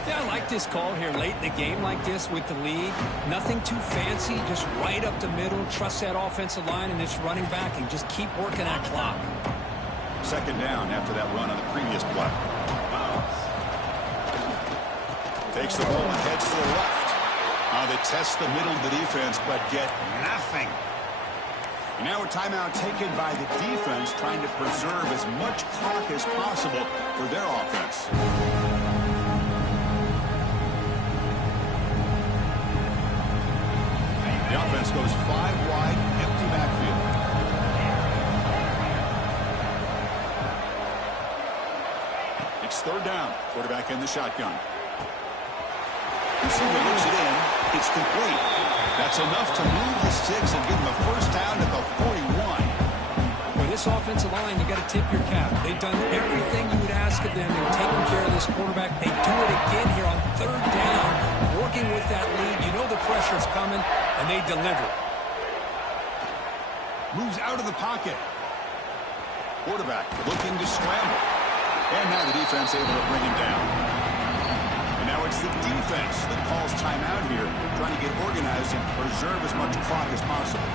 Yeah, I like this call here late in the game like this with the lead. Nothing too fancy, just right up the middle. Trust that offensive line and this running back and just keep working that clock. 2nd down after that run on the previous play. Takes the ball and heads to the left. They test the middle of the defense, but get nothing. And now a timeout taken by the defense, trying to preserve as much clock as possible for their offense. The offense goes 5 wide, empty backfield. It's 3rd down. Quarterback in the shotgun. Receiver looks it in. It's complete. That's enough to move the sticks and give them a 1st down at the 41. With this offensive line, you got to tip your cap. They've done everything you would ask of them in taking care of this quarterback. They do it again here on 3rd down, working with that lead. You know the pressure's coming, and they deliver. Moves out of the pocket. Quarterback looking to scramble. And now the defense able to bring him down. And now it's the defense that calls timeout here, trying to get organized and preserve as much clock as possible.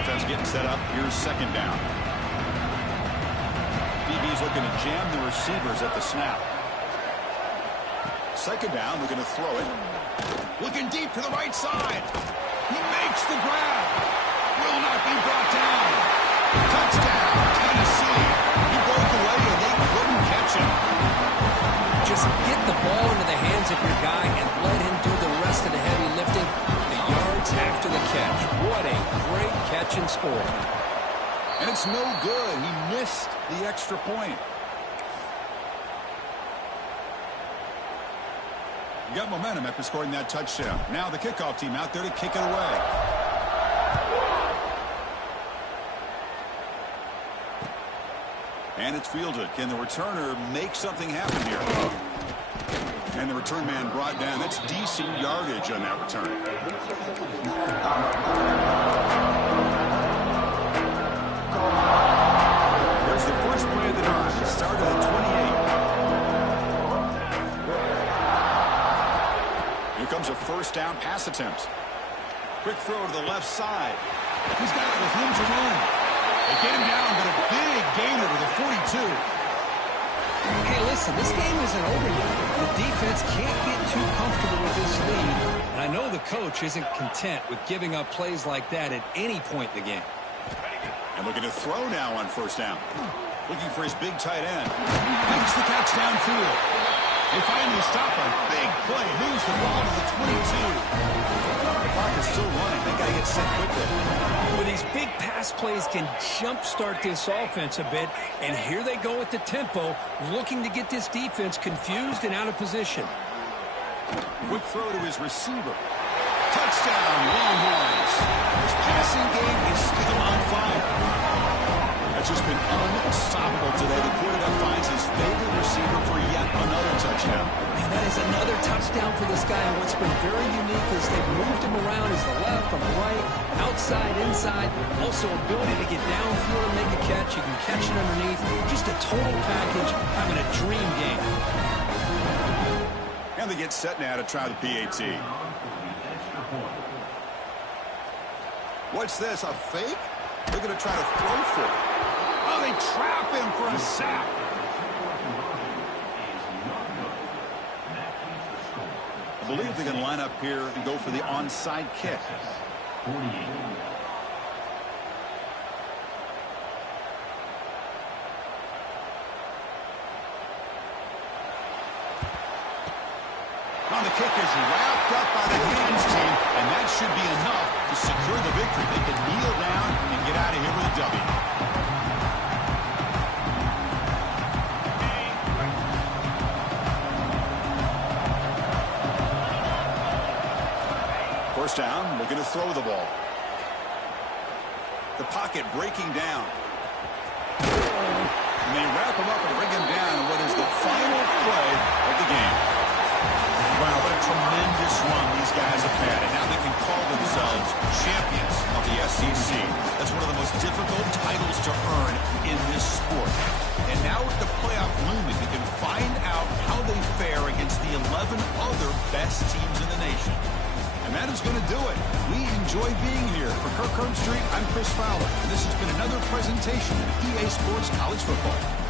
Offense getting set up. Here's 2nd down. DB's looking to jam the receivers at the snap. 2nd down, looking to throw it. Looking deep to the right side. He makes the grab. Will not be brought down. Touchdown, Tennessee. He broke away and they couldn't catch him. Just get the ball into the hands of your guy and let him do the rest of the heavy lifting. The yards after the catch. What a great catch and score. And it's no good. He missed the extra point. You got momentum after scoring that touchdown. Now the kickoff team out there to kick it away. And it's fielded. Can the returner make something happen here? And the return man brought down. That's decent yardage on that return. Here's the first play of the drive. It started at 28. Here comes a first down pass attempt. Quick throw to the left side. He's got it with room to run. They get him down, but a big gainer to the 42. Hey, listen, this game isn't over yet. The defense can't get too comfortable with this lead. And I know the coach isn't content with giving up plays like that at any point in the game. And looking to throw now on first down. Looking for his big tight end. Makes the catch downfield. They finally stop a big play. Moves the ball to the 22. The clock is still running. They got to get set quickly. Well, these big pass plays can jumpstart this offense a bit. And here they go with the tempo, looking to get this defense confused and out of position. Quick throw to his receiver. Touchdown, Longhorns. His passing game is still on fire. That's just been unstoppable today. The quarterback finds his favorite receiver for yet another touchdown. And that is another touchdown for this guy. And what's been very unique is they've moved him around as the left, on the right, outside, inside. Also ability to get downfield and make a catch. You can catch it underneath. Just a total package, having a dream game. And they get set now to try the PAT. What's this, a fake? They're going to try to throw for it. Oh, they trap him for a sack. I believe they're going to line up here and go for the onside kick. Now the kick is wrapped up by the hands team, and that should be enough to secure the victory. They can kneel down and get out of here with a W. First down, looking to throw the ball. The pocket breaking down. And they wrap him up and bring him down in what is the final play of the game. Wow, what a tremendous run these guys have had, and now they can call themselves champions of the SEC. That's one of the most difficult titles to earn in this sport. And now with the playoff looming, they can find out how they fare against the 11 other best teams in the nation. And that is going to do it. We enjoy being here. For Kirk Herbstreit, I'm Chris Fowler, and this has been another presentation of EA Sports College Football.